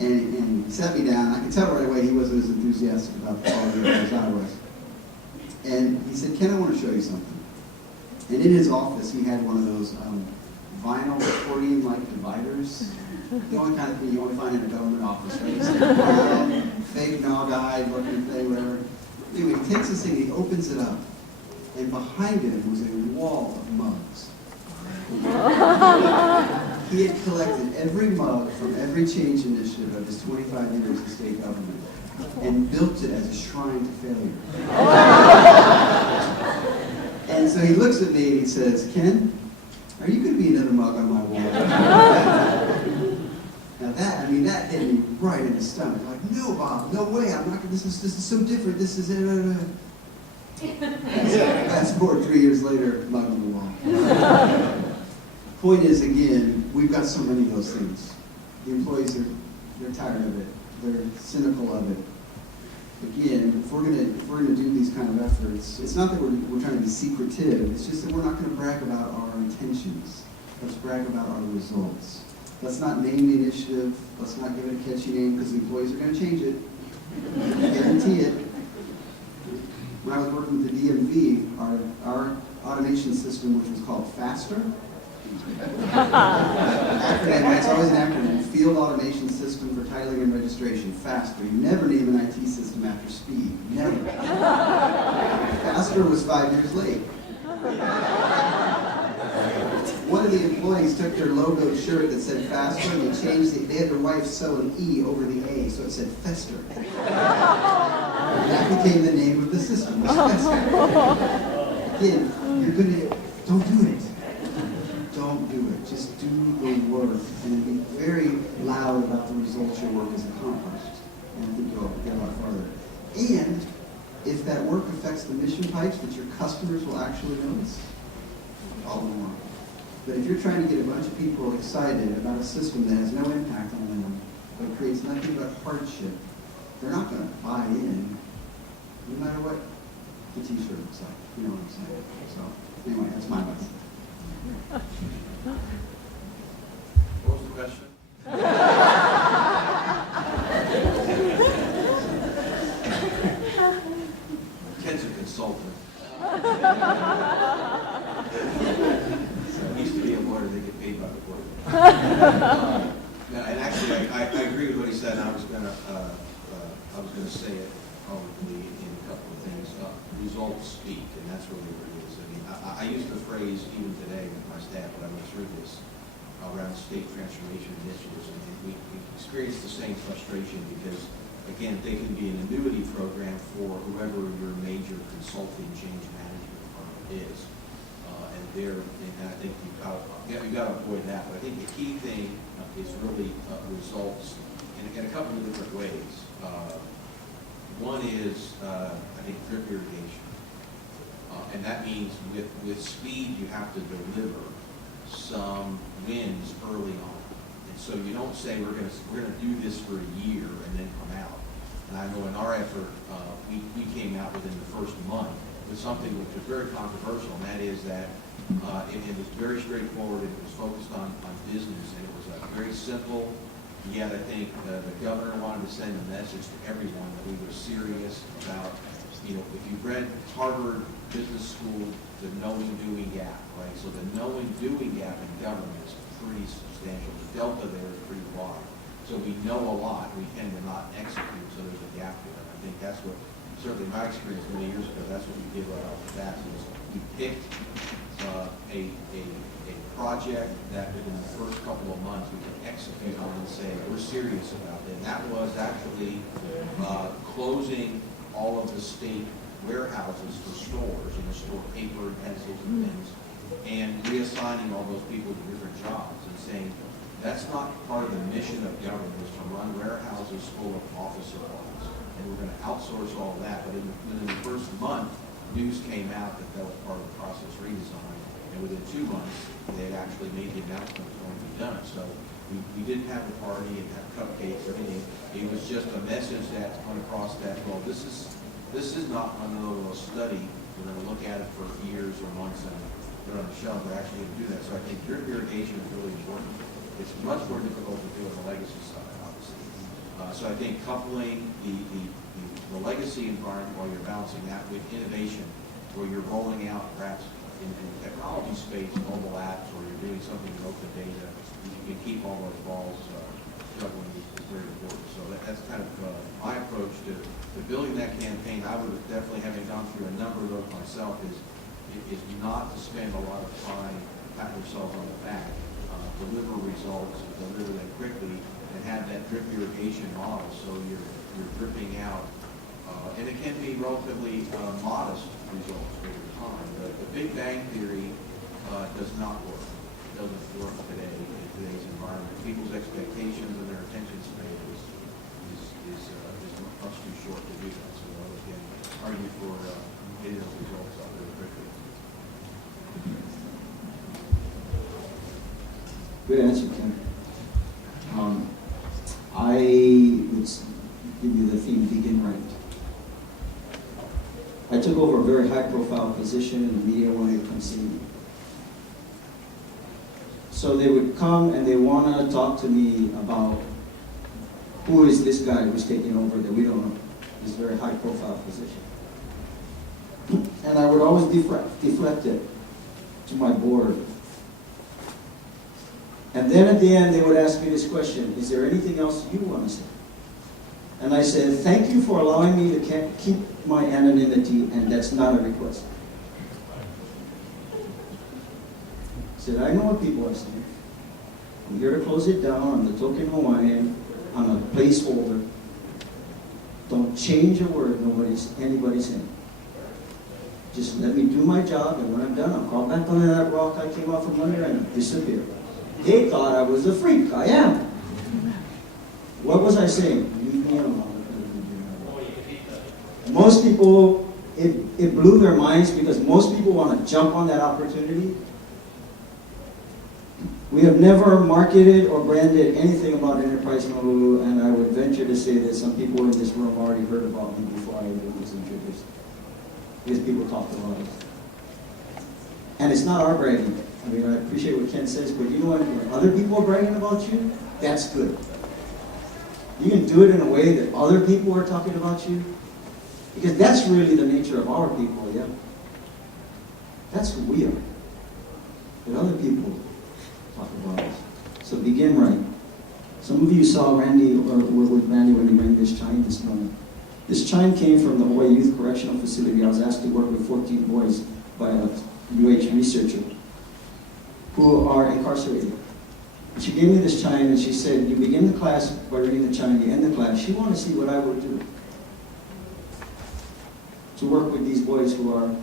And he sat me down. I could tell right away he wasn't as enthusiastic about the quality as I was. And he said, Ken, I want to show you something. And in his office, he had one of those vinyl accordion-like dividers. The only kind of thing you only find in a government office, right? It's like brown, fake gnawed-eyed looking thing, whatever. Anyway, he takes this thing, he opens it up, and behind him was a wall of mugs. He had collected every mug from every change initiative of his 25 years in state government and built it as a shrine to failure. And so he looks at me and he says, Ken, are you going to be another mug on my wall? Now that hit me right in the stomach. Like, no, Bob, no way, I'm not going to, this is so different, this is Fast forward 3 years later, mug on the wall. Point is, again, we've got so many of those things. The employees they're tired of it. They're cynical of it. Again, if we're gonna do these kind of efforts, it's not that we're trying to be secretive. It's just that we're not going to brag about our intentions. Let's brag about our results. Let's not name the initiative. Let's not give it a catchy name because the employees are going to change it. I guarantee it. When I was working with the DMV, our automation system, which was called FASTER, acronym, it's always an acronym, Field Automation System for Titling and Registration, FASTER. You never name an IT system after speed, never. FASTER was 5 years late. One of the employees took their logoed shirt that said FASTER and they changed they had their wife sew an E over the A, so it said Fester. And that became the name of the system, was Fester. Again, don't do it. Don't do it. Just do the work and be very loud about the results your work has accomplished. And I think you'll get a lot farther. And if that work affects the mission pipes that your customers will actually notice, all the more. But if you're trying to get a bunch of people excited about a system that has no impact on them, but it creates nothing but hardship. They're not going to buy in, no matter what the t-shirt looks like. You know what I'm saying? So, anyway, that's my lesson. What was the question? Ken's a consultant. So he used to be a lawyer, they get paid by the word. No, and actually, I agree with what he said, and I was gonna say it probably in a couple of things. Results speak, and that's really what it is. I mean, I use the phrase even today with my staff when I went through this around state transformation initiatives, and we experience the same frustration because, again, they can be an annuity program for whoever your major consulting change management firm is. And I think you've got to avoid that. But I think the key thing is really results in a couple of different ways. One is, I think, drip irrigation. And that means with speed, you have to deliver some wins early on. And so you don't say we're going to do this for a year and then come out. And I know in our effort, we came out within the first month with something which was very controversial, and that is that it was very straightforward. It was focused on business, and it was very simple. Yet I think the governor wanted to send a message to everyone that we were serious about, if you read Harvard Business School, the knowing doing gap, right? So the knowing doing gap in government is pretty substantial. The delta there is pretty wide. So we know a lot, we tend to not execute, so there's a gap there. I think that's what, certainly my experience many years ago, that's what we did right off the bat, is we picked a project that within the first couple of months we could execute on and say, we're serious about it. And that was actually closing all of the state warehouses for stores, store paper and pencils and things, and reassigning all those people to different jobs and saying, that's not part of the mission of government, is to run warehouses full of office supplies. And we're going to outsource all of that. But within the first month, news came out that was part of the process redesign. And within 2 months, they had actually made the announcement it was going to be done. So we didn't have a party and have cupcakes or anything. It was just a message that went across that, well, this is not another little study. We're going to look at it for years or months and put it on the shelf. We're actually going to do that. So I think drip irrigation is really important. It's much more difficult to do on the legacy side, obviously. So I think coupling the legacy environment while you're balancing that with innovation, where you're rolling out perhaps in the technology space, mobile apps, or you're doing something with open data, you can keep all those balls juggling is very important. So that's kind of my approach to building that campaign. I would definitely, having gone through a number of those myself, is not to spend a lot of time patting yourself on the back. Deliver results, deliver them quickly, and have that drip irrigation model so you're dripping out. And it can be relatively modest results over time. The Big Bang Theory does not work. It doesn't work today in today's environment. People's expectations and their attention span is much too short to do that. So I would again argue for getting those results out there quickly. Good answer, Ken. I would give you the theme, begin right. I took over a very high-profile position, and the media wanted to come see me. So they would come and they want to talk to me about who is this guy who's taking over that we don't know, this very high-profile position. And I would always deflect it to my board. And then at the end, they would ask me this question: is there anything else you want to say? And I said, thank you for allowing me to keep my anonymity, and that's not a request. I said, I know what people are saying. I'm here to close it down. I'm the token Hawaiian. I'm a placeholder. Don't change a word anybody's saying. Just let me do my job, and when I'm done, I'll crawl back under that rock I came off from under and disappear. They thought I was a freak. I am. What was I saying? Leave me alone. Most people, it blew their minds because most people want to jump on that opportunity We have never marketed or branded anything about Enterprise Honolulu, and I would venture to say that some people in this room already heard about me before I even was introduced. Because people talked about it. And it's not our bragging. I mean, I appreciate what Ken says, but you know what? When other people are bragging about you, that's good. You can do it in a way that other people are talking about you, because that's really the nature of our people, yeah? That's who we are. That other people talk about us. So begin right. Some of you saw Randy, or were with Randy when he rang this chime this morning. This chime came from the Hawaii Youth Correctional Facility. I was asked to work with 14 boys by a UH researcher who are incarcerated. And she gave me this chime and she said, you begin the class by reading the chime, you end the class. She wanted to see what I would do to work with these boys who are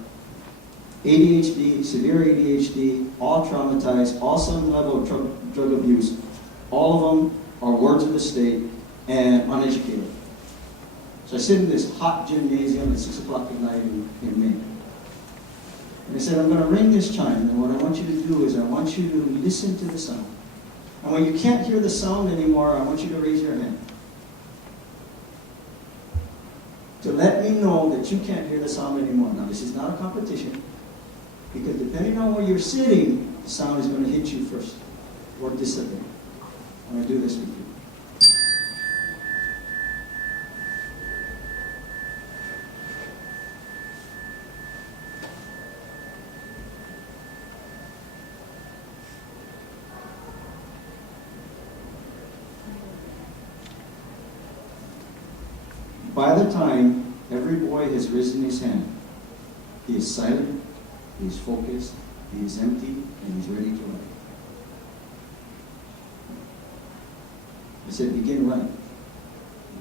ADHD, severe ADHD, all traumatized, all some level of drug abuse. All of them are wards of the state and uneducated. So I sit in this hot gymnasium at 6 o'clock at night in May. And I said, I'm going to ring this chime, and what I want you to do is I want you to listen to the sound. And when you can't hear the sound anymore, I want you to raise your hand. To let me know that you can't hear the sound anymore. Now, this is not a competition, because depending on where you're sitting, the sound is going to hit you first, or disappear. I'm going to do this with you. By the time every boy has risen his hand, he is silent, he is focused, he is empty, and he's ready to write. I said, begin right.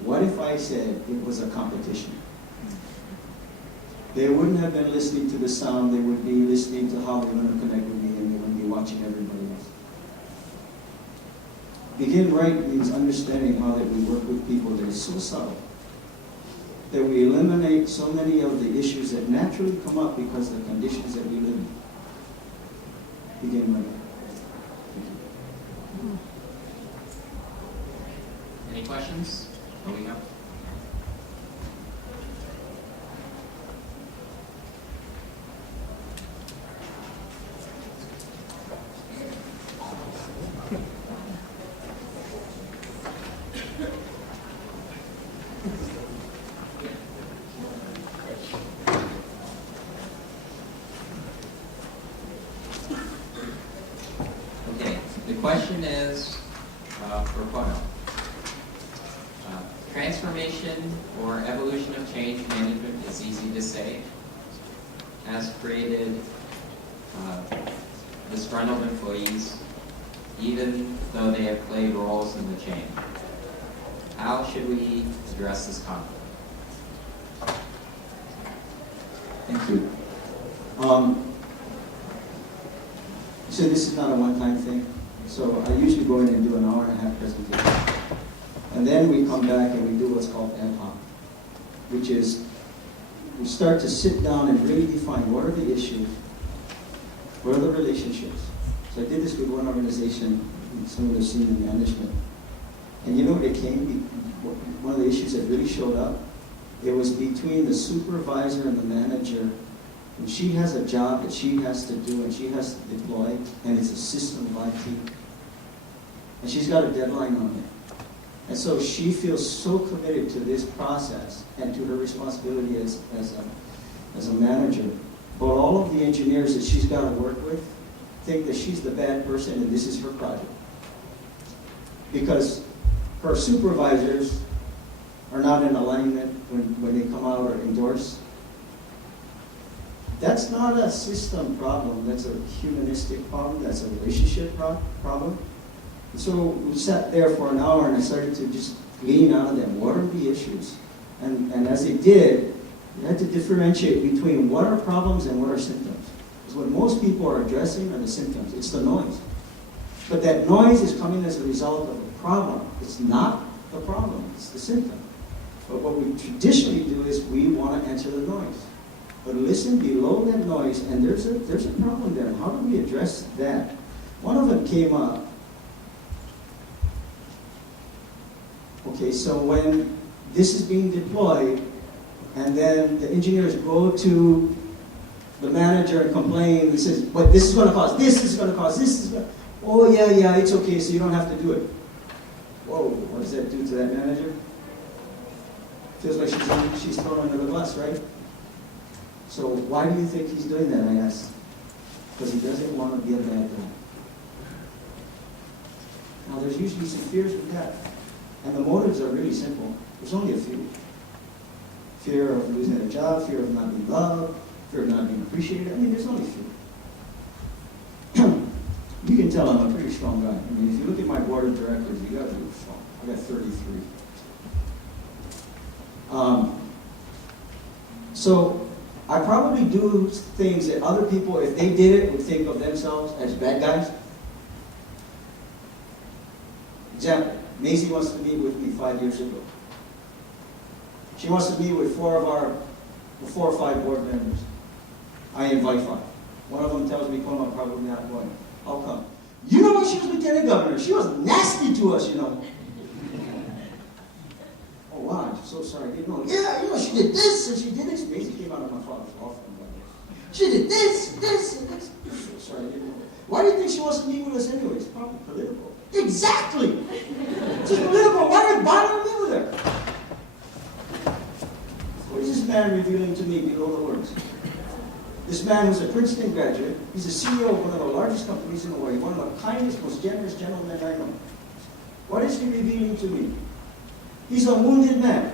What if I said it was a competition? They wouldn't have been listening to the sound, they would be listening to how they're going to connect with me, and they wouldn't be watching everybody else. Begin right means understanding how that we work with people that is so subtle, that we eliminate so many of the issues that naturally come up because of the conditions that we live in. Begin right. Thank you. Any questions? Moving up. Okay, the question is for Pono. Transformation or evolution of change management is easy to say, has created disgruntled employees, even though they have played roles in the change. How should we address this conflict? Thank you. So this is not a one-time thing. So I usually go in and do an hour-and-a-half presentation. And then we come back and we do what's called ad hoc, which is we start to sit down and really define what are the issues, what are the relationships. So I did this with one organization, some of the senior management. And you know what it came? One of the issues that really showed up, it was between the supervisor and the manager. And she has a job that she has to do and she has to deploy, and it's a system of IT. And she's got a deadline on it. And so she feels so committed to this process and to her responsibility as a manager. But all of the engineers that she's got to work with think that she's the bad person and this is her project. Because her supervisors are not in alignment when they come out or endorse. That's not a system problem, that's a humanistic problem, that's a relationship problem. And so we sat there for an hour and I started to just glean out of them, what are the issues? And as they did, we had to differentiate between what are problems and what are symptoms. Because what most people are addressing are the symptoms, it's the noise. But that noise is coming as a result of a problem. It's not the problem, it's the symptom. But what we traditionally do is we want to answer the noise. But listen below that noise, and there's a problem there. How do we address that? One of them came up. Okay, so when this is being deployed, and then the engineers go to the manager and complain, and says, but this is going to cost, this is going to cost, this is going to, oh yeah, it's okay, so you don't have to do it. Whoa, what does that do to that manager? Feels like she's thrown under the bus, right? So why do you think he's doing that, I asked? Because he doesn't want to be a bad guy. Now there's usually some fears with that. And the motives are really simple. There's only a few. Fear of losing a job, fear of not being loved, fear of not being appreciated. I mean, there's only a few. You can tell I'm a pretty strong guy. I mean, if you look at my board of directors, you got to be strong. I got 33. So I probably do things that other people, if they did it, would think of themselves as bad guys. Example, Maisie wants to meet with me 5 years ago. She wants to meet with 4 or 5 board members. I invite 5. One of them tells me, "Come, I'm probably not going." How come? You know when she was lieutenant governor, she was nasty to us, you know. Oh wow, I'm so sorry. I didn't know. Yeah, you know, she did this and she did this. Maisie came out of my father's office. She did this, and this. I'm so sorry, I didn't know. Why do you think she wants to meet with us anyway? It's probably political. Exactly! It's political. Why are you bothering me with her? What is this man revealing to me below the words? This man who's a Princeton graduate, he's the CEO of one of the largest companies in the world, one of the kindest, most generous gentlemen I know. What is he revealing to me? He's a wounded man.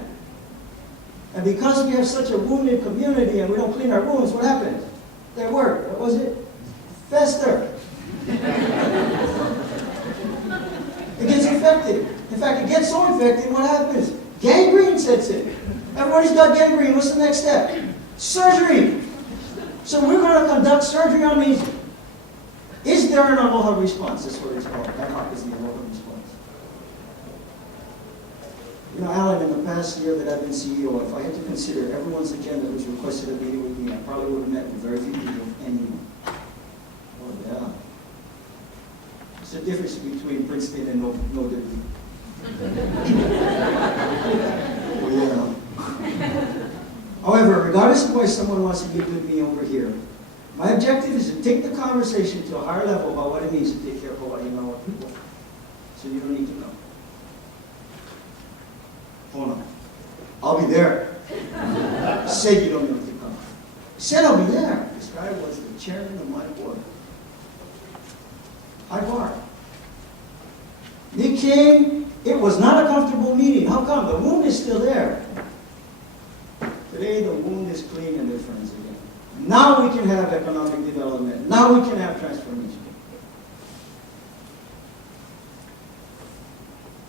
And because we have such a wounded community and we don't clean our wounds, what happens? Their work, what was it? Fester. It gets infected. In fact, it gets so infected, what happens? Gangrene sets in. Everybody's got gangrene. What's the next step? Surgery. So we're going to conduct surgery on these. Is there an aloha response? That's what it's called. That is the aloha response. You know, Alan, in the past year that I've been CEO, if I had to consider everyone's agenda which requested a meeting with me, I probably would have met with very few people, if anyone. Oh, yeah. It's the difference between Princeton and no degree. Oh, yeah. However, regardless of why someone wants to get with me over here, my objective is to take the conversation to a higher level about what it means to take care of Hawaii and our people. So you don't need to know. Hold on. I'll be there. Said you don't need to come. Said I'll be there. This guy was the chairman of my board. High bar. They came. It was not a comfortable meeting. How come? The wound is still there. Today the wound is clean and they're friends again. Now we can have economic development. Now we can have transformation.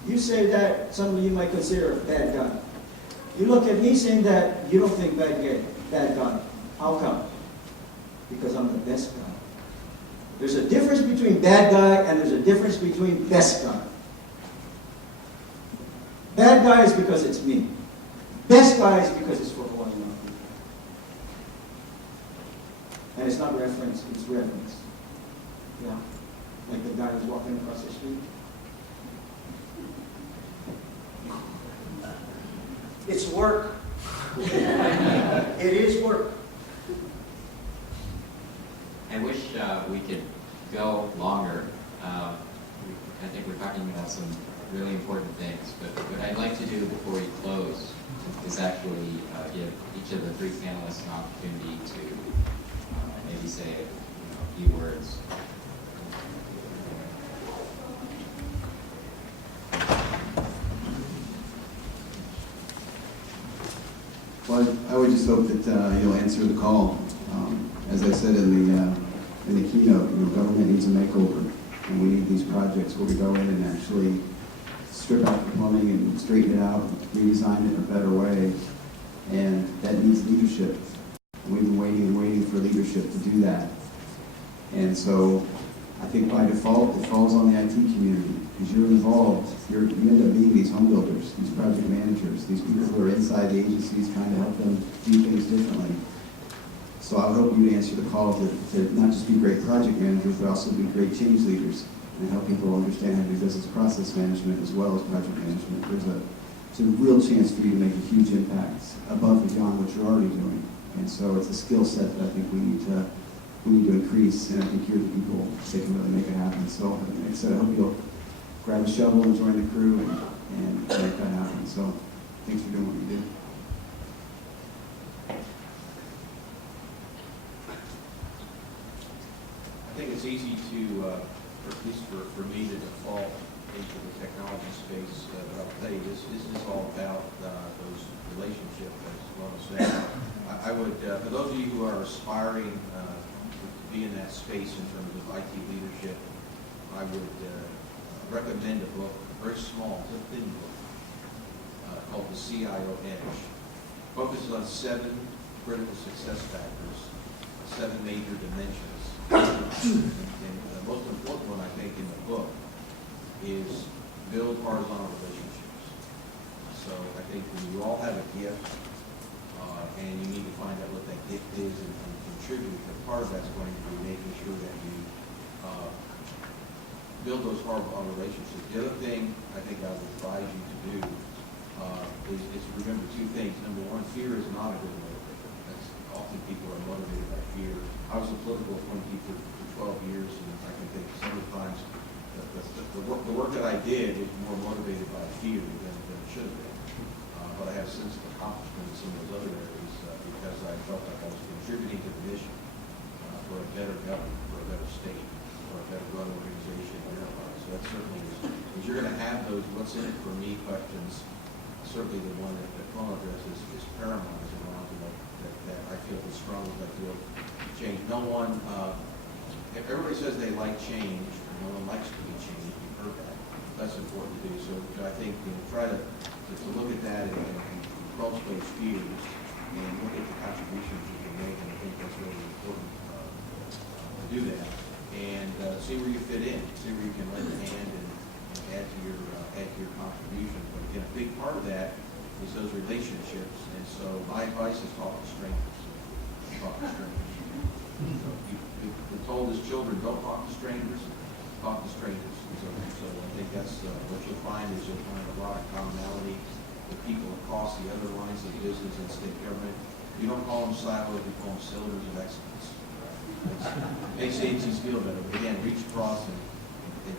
You say that somebody you might consider a bad guy. You look at me saying that you don't think bad guy. How come? Because I'm the best guy. There's a difference between bad guy and there's a difference between best guy. Bad guy is because it's me. Best guy is because it's for Hawaii. And it's not reference, it's reverence. Yeah. Like the guy who's walking across the street. It's work. It is work. I wish we could go longer. I think we're talking about some really important things, but what I'd like to do before we close is actually give each of the 3 panelists an opportunity to maybe say a few words. Well, I would just hope that you'll answer the call. As I said in the keynote, government needs a makeover, and we need these projects where we go in and actually strip out the plumbing and straighten it out, redesign it in a better way, and that needs leadership. And we've been waiting and waiting for leadership to do that. And so I think by default, it falls on the IT community, because you're involved. You end up being these home builders, these project managers, these people who are inside the agencies trying to help them do things differently. So I would hope you answer the call to not just be great project managers, but also be great change leaders and help people understand how to do business process management as well as project management. It's a real chance for you to make a huge impact above and beyond what you're already doing. And so it's a skill set that I think we need to increase, and I think you're the people that can really make it happen. So like I said, I hope you'll grab a shovel and join the crew and make that happen. So thanks for doing what you do. I think it's easy to, at least for me, to default into the technology space, but I'll tell you, this is all about those relationships, as well as that. I would, for those of you who are aspiring to be in that space in terms of IT leadership, I would recommend a book, very small, it's a thin book, called The CIO Edge. Focuses on 7 critical success factors, 7 major dimensions. And the most important one, I think, in the book is build horizontal relationships. So I think when you all have a gift, and you need to find out what that gift is and contribute, but part of that's going to be making sure that you build those horizontal relationships. The other thing I think I would advise you to do is remember 2 things. Number 1, fear is not a good motivator. That's often people are motivated by fear. I was a political appointee for 12 years, and I can think several times the work that I did was more motivated by fear than it should have been. But I have a sense of accomplishment in some of those other areas because I felt like I was contributing to the mission for a better government, for a better state, for a better run organization and enterprise. So that certainly is you're going to have those what's in it for me questions. Certainly the one that Paul addresses is paramount as around that I feel as strong as I feel change. No one, if everybody says they like change, no one likes to be changed. You've heard that. That's important to do. So I think try to look at that and approach those fears and look at the contributions you can make. And I think that's really important to do that. And see where you fit in. See where you can lend a hand and add to your contribution. But again, a big part of that is those relationships. And so my advice is talk to strangers. Talk to strangers. So we're told as children, don't talk to strangers. Talk to strangers. So I think that's what you'll find is you'll find a lot of commonality with people across the other lines of business and state government. You don't call them silos, you call them cylinders of excellence. It makes agencies feel better. But again, reach across and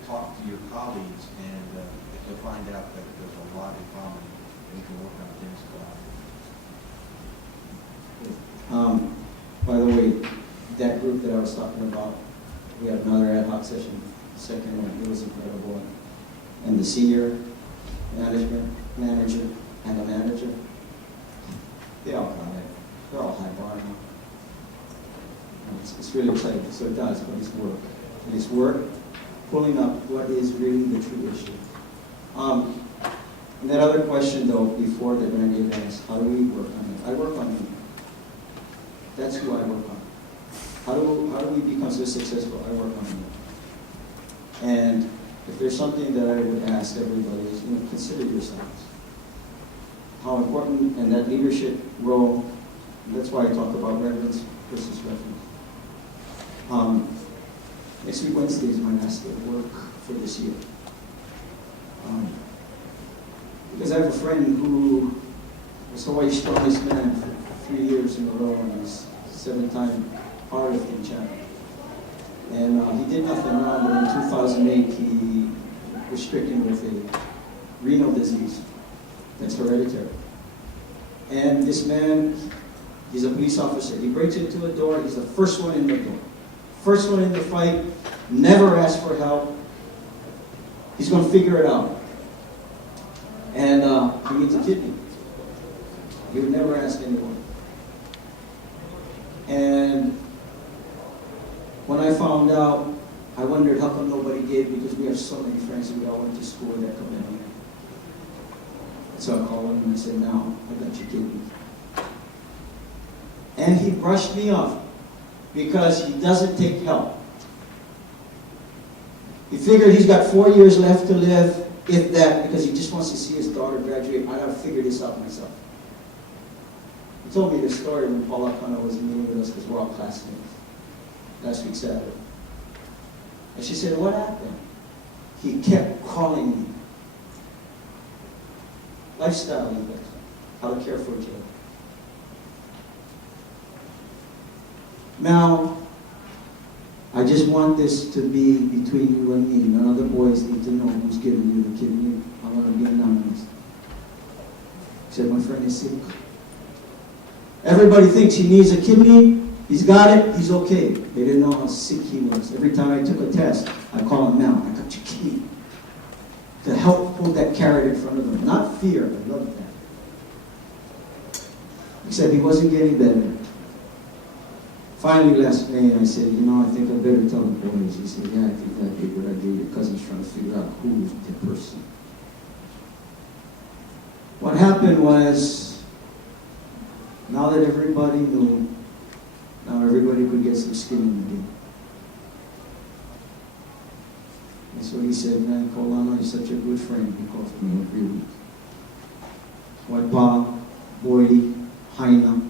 talk to your colleagues, and you'll find out that there's a lot in common and you can work on things collaboratively. By the way, that group that I was talking about, we had another ad hoc session, second one, it was incredible. And the senior manager, and the manager, they all got it. They're all high bar now. It's really exciting, so it does, but it's work. And it's work pulling up what is really the true issue. And that other question, though, before that Randy had asked, how do we work on it? I work on it. That's who I work on. How do we become so successful? I work on it. And if there's something that I would ask everybody is, consider yourselves. How important, and that leadership role, that's why I talk about reverence versus reference. Next week, Wednesday, is my last day of work for this year. Because I have a friend who was Hawaii's strongest man for 3 years in a row, and was 7-time powerlifting champion. And he did nothing wrong, but in 2008, he was stricken with a renal disease that's hereditary. And this man, he's a police officer. He breaks into a door, he's the first one in the door. First one in the fight, never asks for help. He's going to figure it out. And he needs a kidney. He would never ask anyone. And when I found out, I wondered how come nobody gave, because we have so many friends who we all went to school that come in here. So I called him and I said, "Now, I got your kidney." And he brushed me off because he doesn't take help. He figured he's got 4 years left to live, if that, because he just wants to see his daughter graduate. I got to figure this out myself. told me the story when Paula Connor was meeting with us because we're all classmates last week Saturday. And she said, what happened? He kept calling me. Lifestyle, how to care for each other. Now, I just want this to be between you and me. None of the boys need to know who's giving you the kidney. I want to be anonymous. He said, my friend is sick. Everybody thinks he needs a kidney. He's got it. He's okay. They didn't know how sick he was. Every time I took a test, I call him out. I got your kidney. To help hold that carrot in front of them. Not fear. I love that. Except he wasn't getting better. Finally, last May, I said, you know, I think I better tell the boys. He said, yeah, I think that'd be a good idea. Your cousin's trying to figure out who's the person. What happened was, now that everybody knew, now everybody could get some skin in the game. And so he said, man, Colano is such a good friend. He calls me every week. What Bob, Boydie, Heina.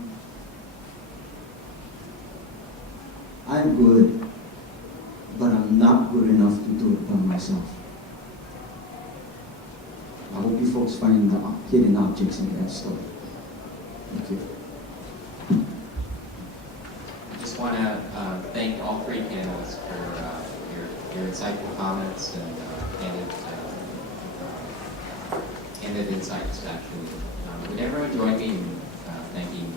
I'm good, but I'm not good enough to do it by myself. I hope you folks find the hidden objects in that story. Thank you. I just want to thank all three panelists for your insightful comments and candid insights, actually. Would everyone join me in thanking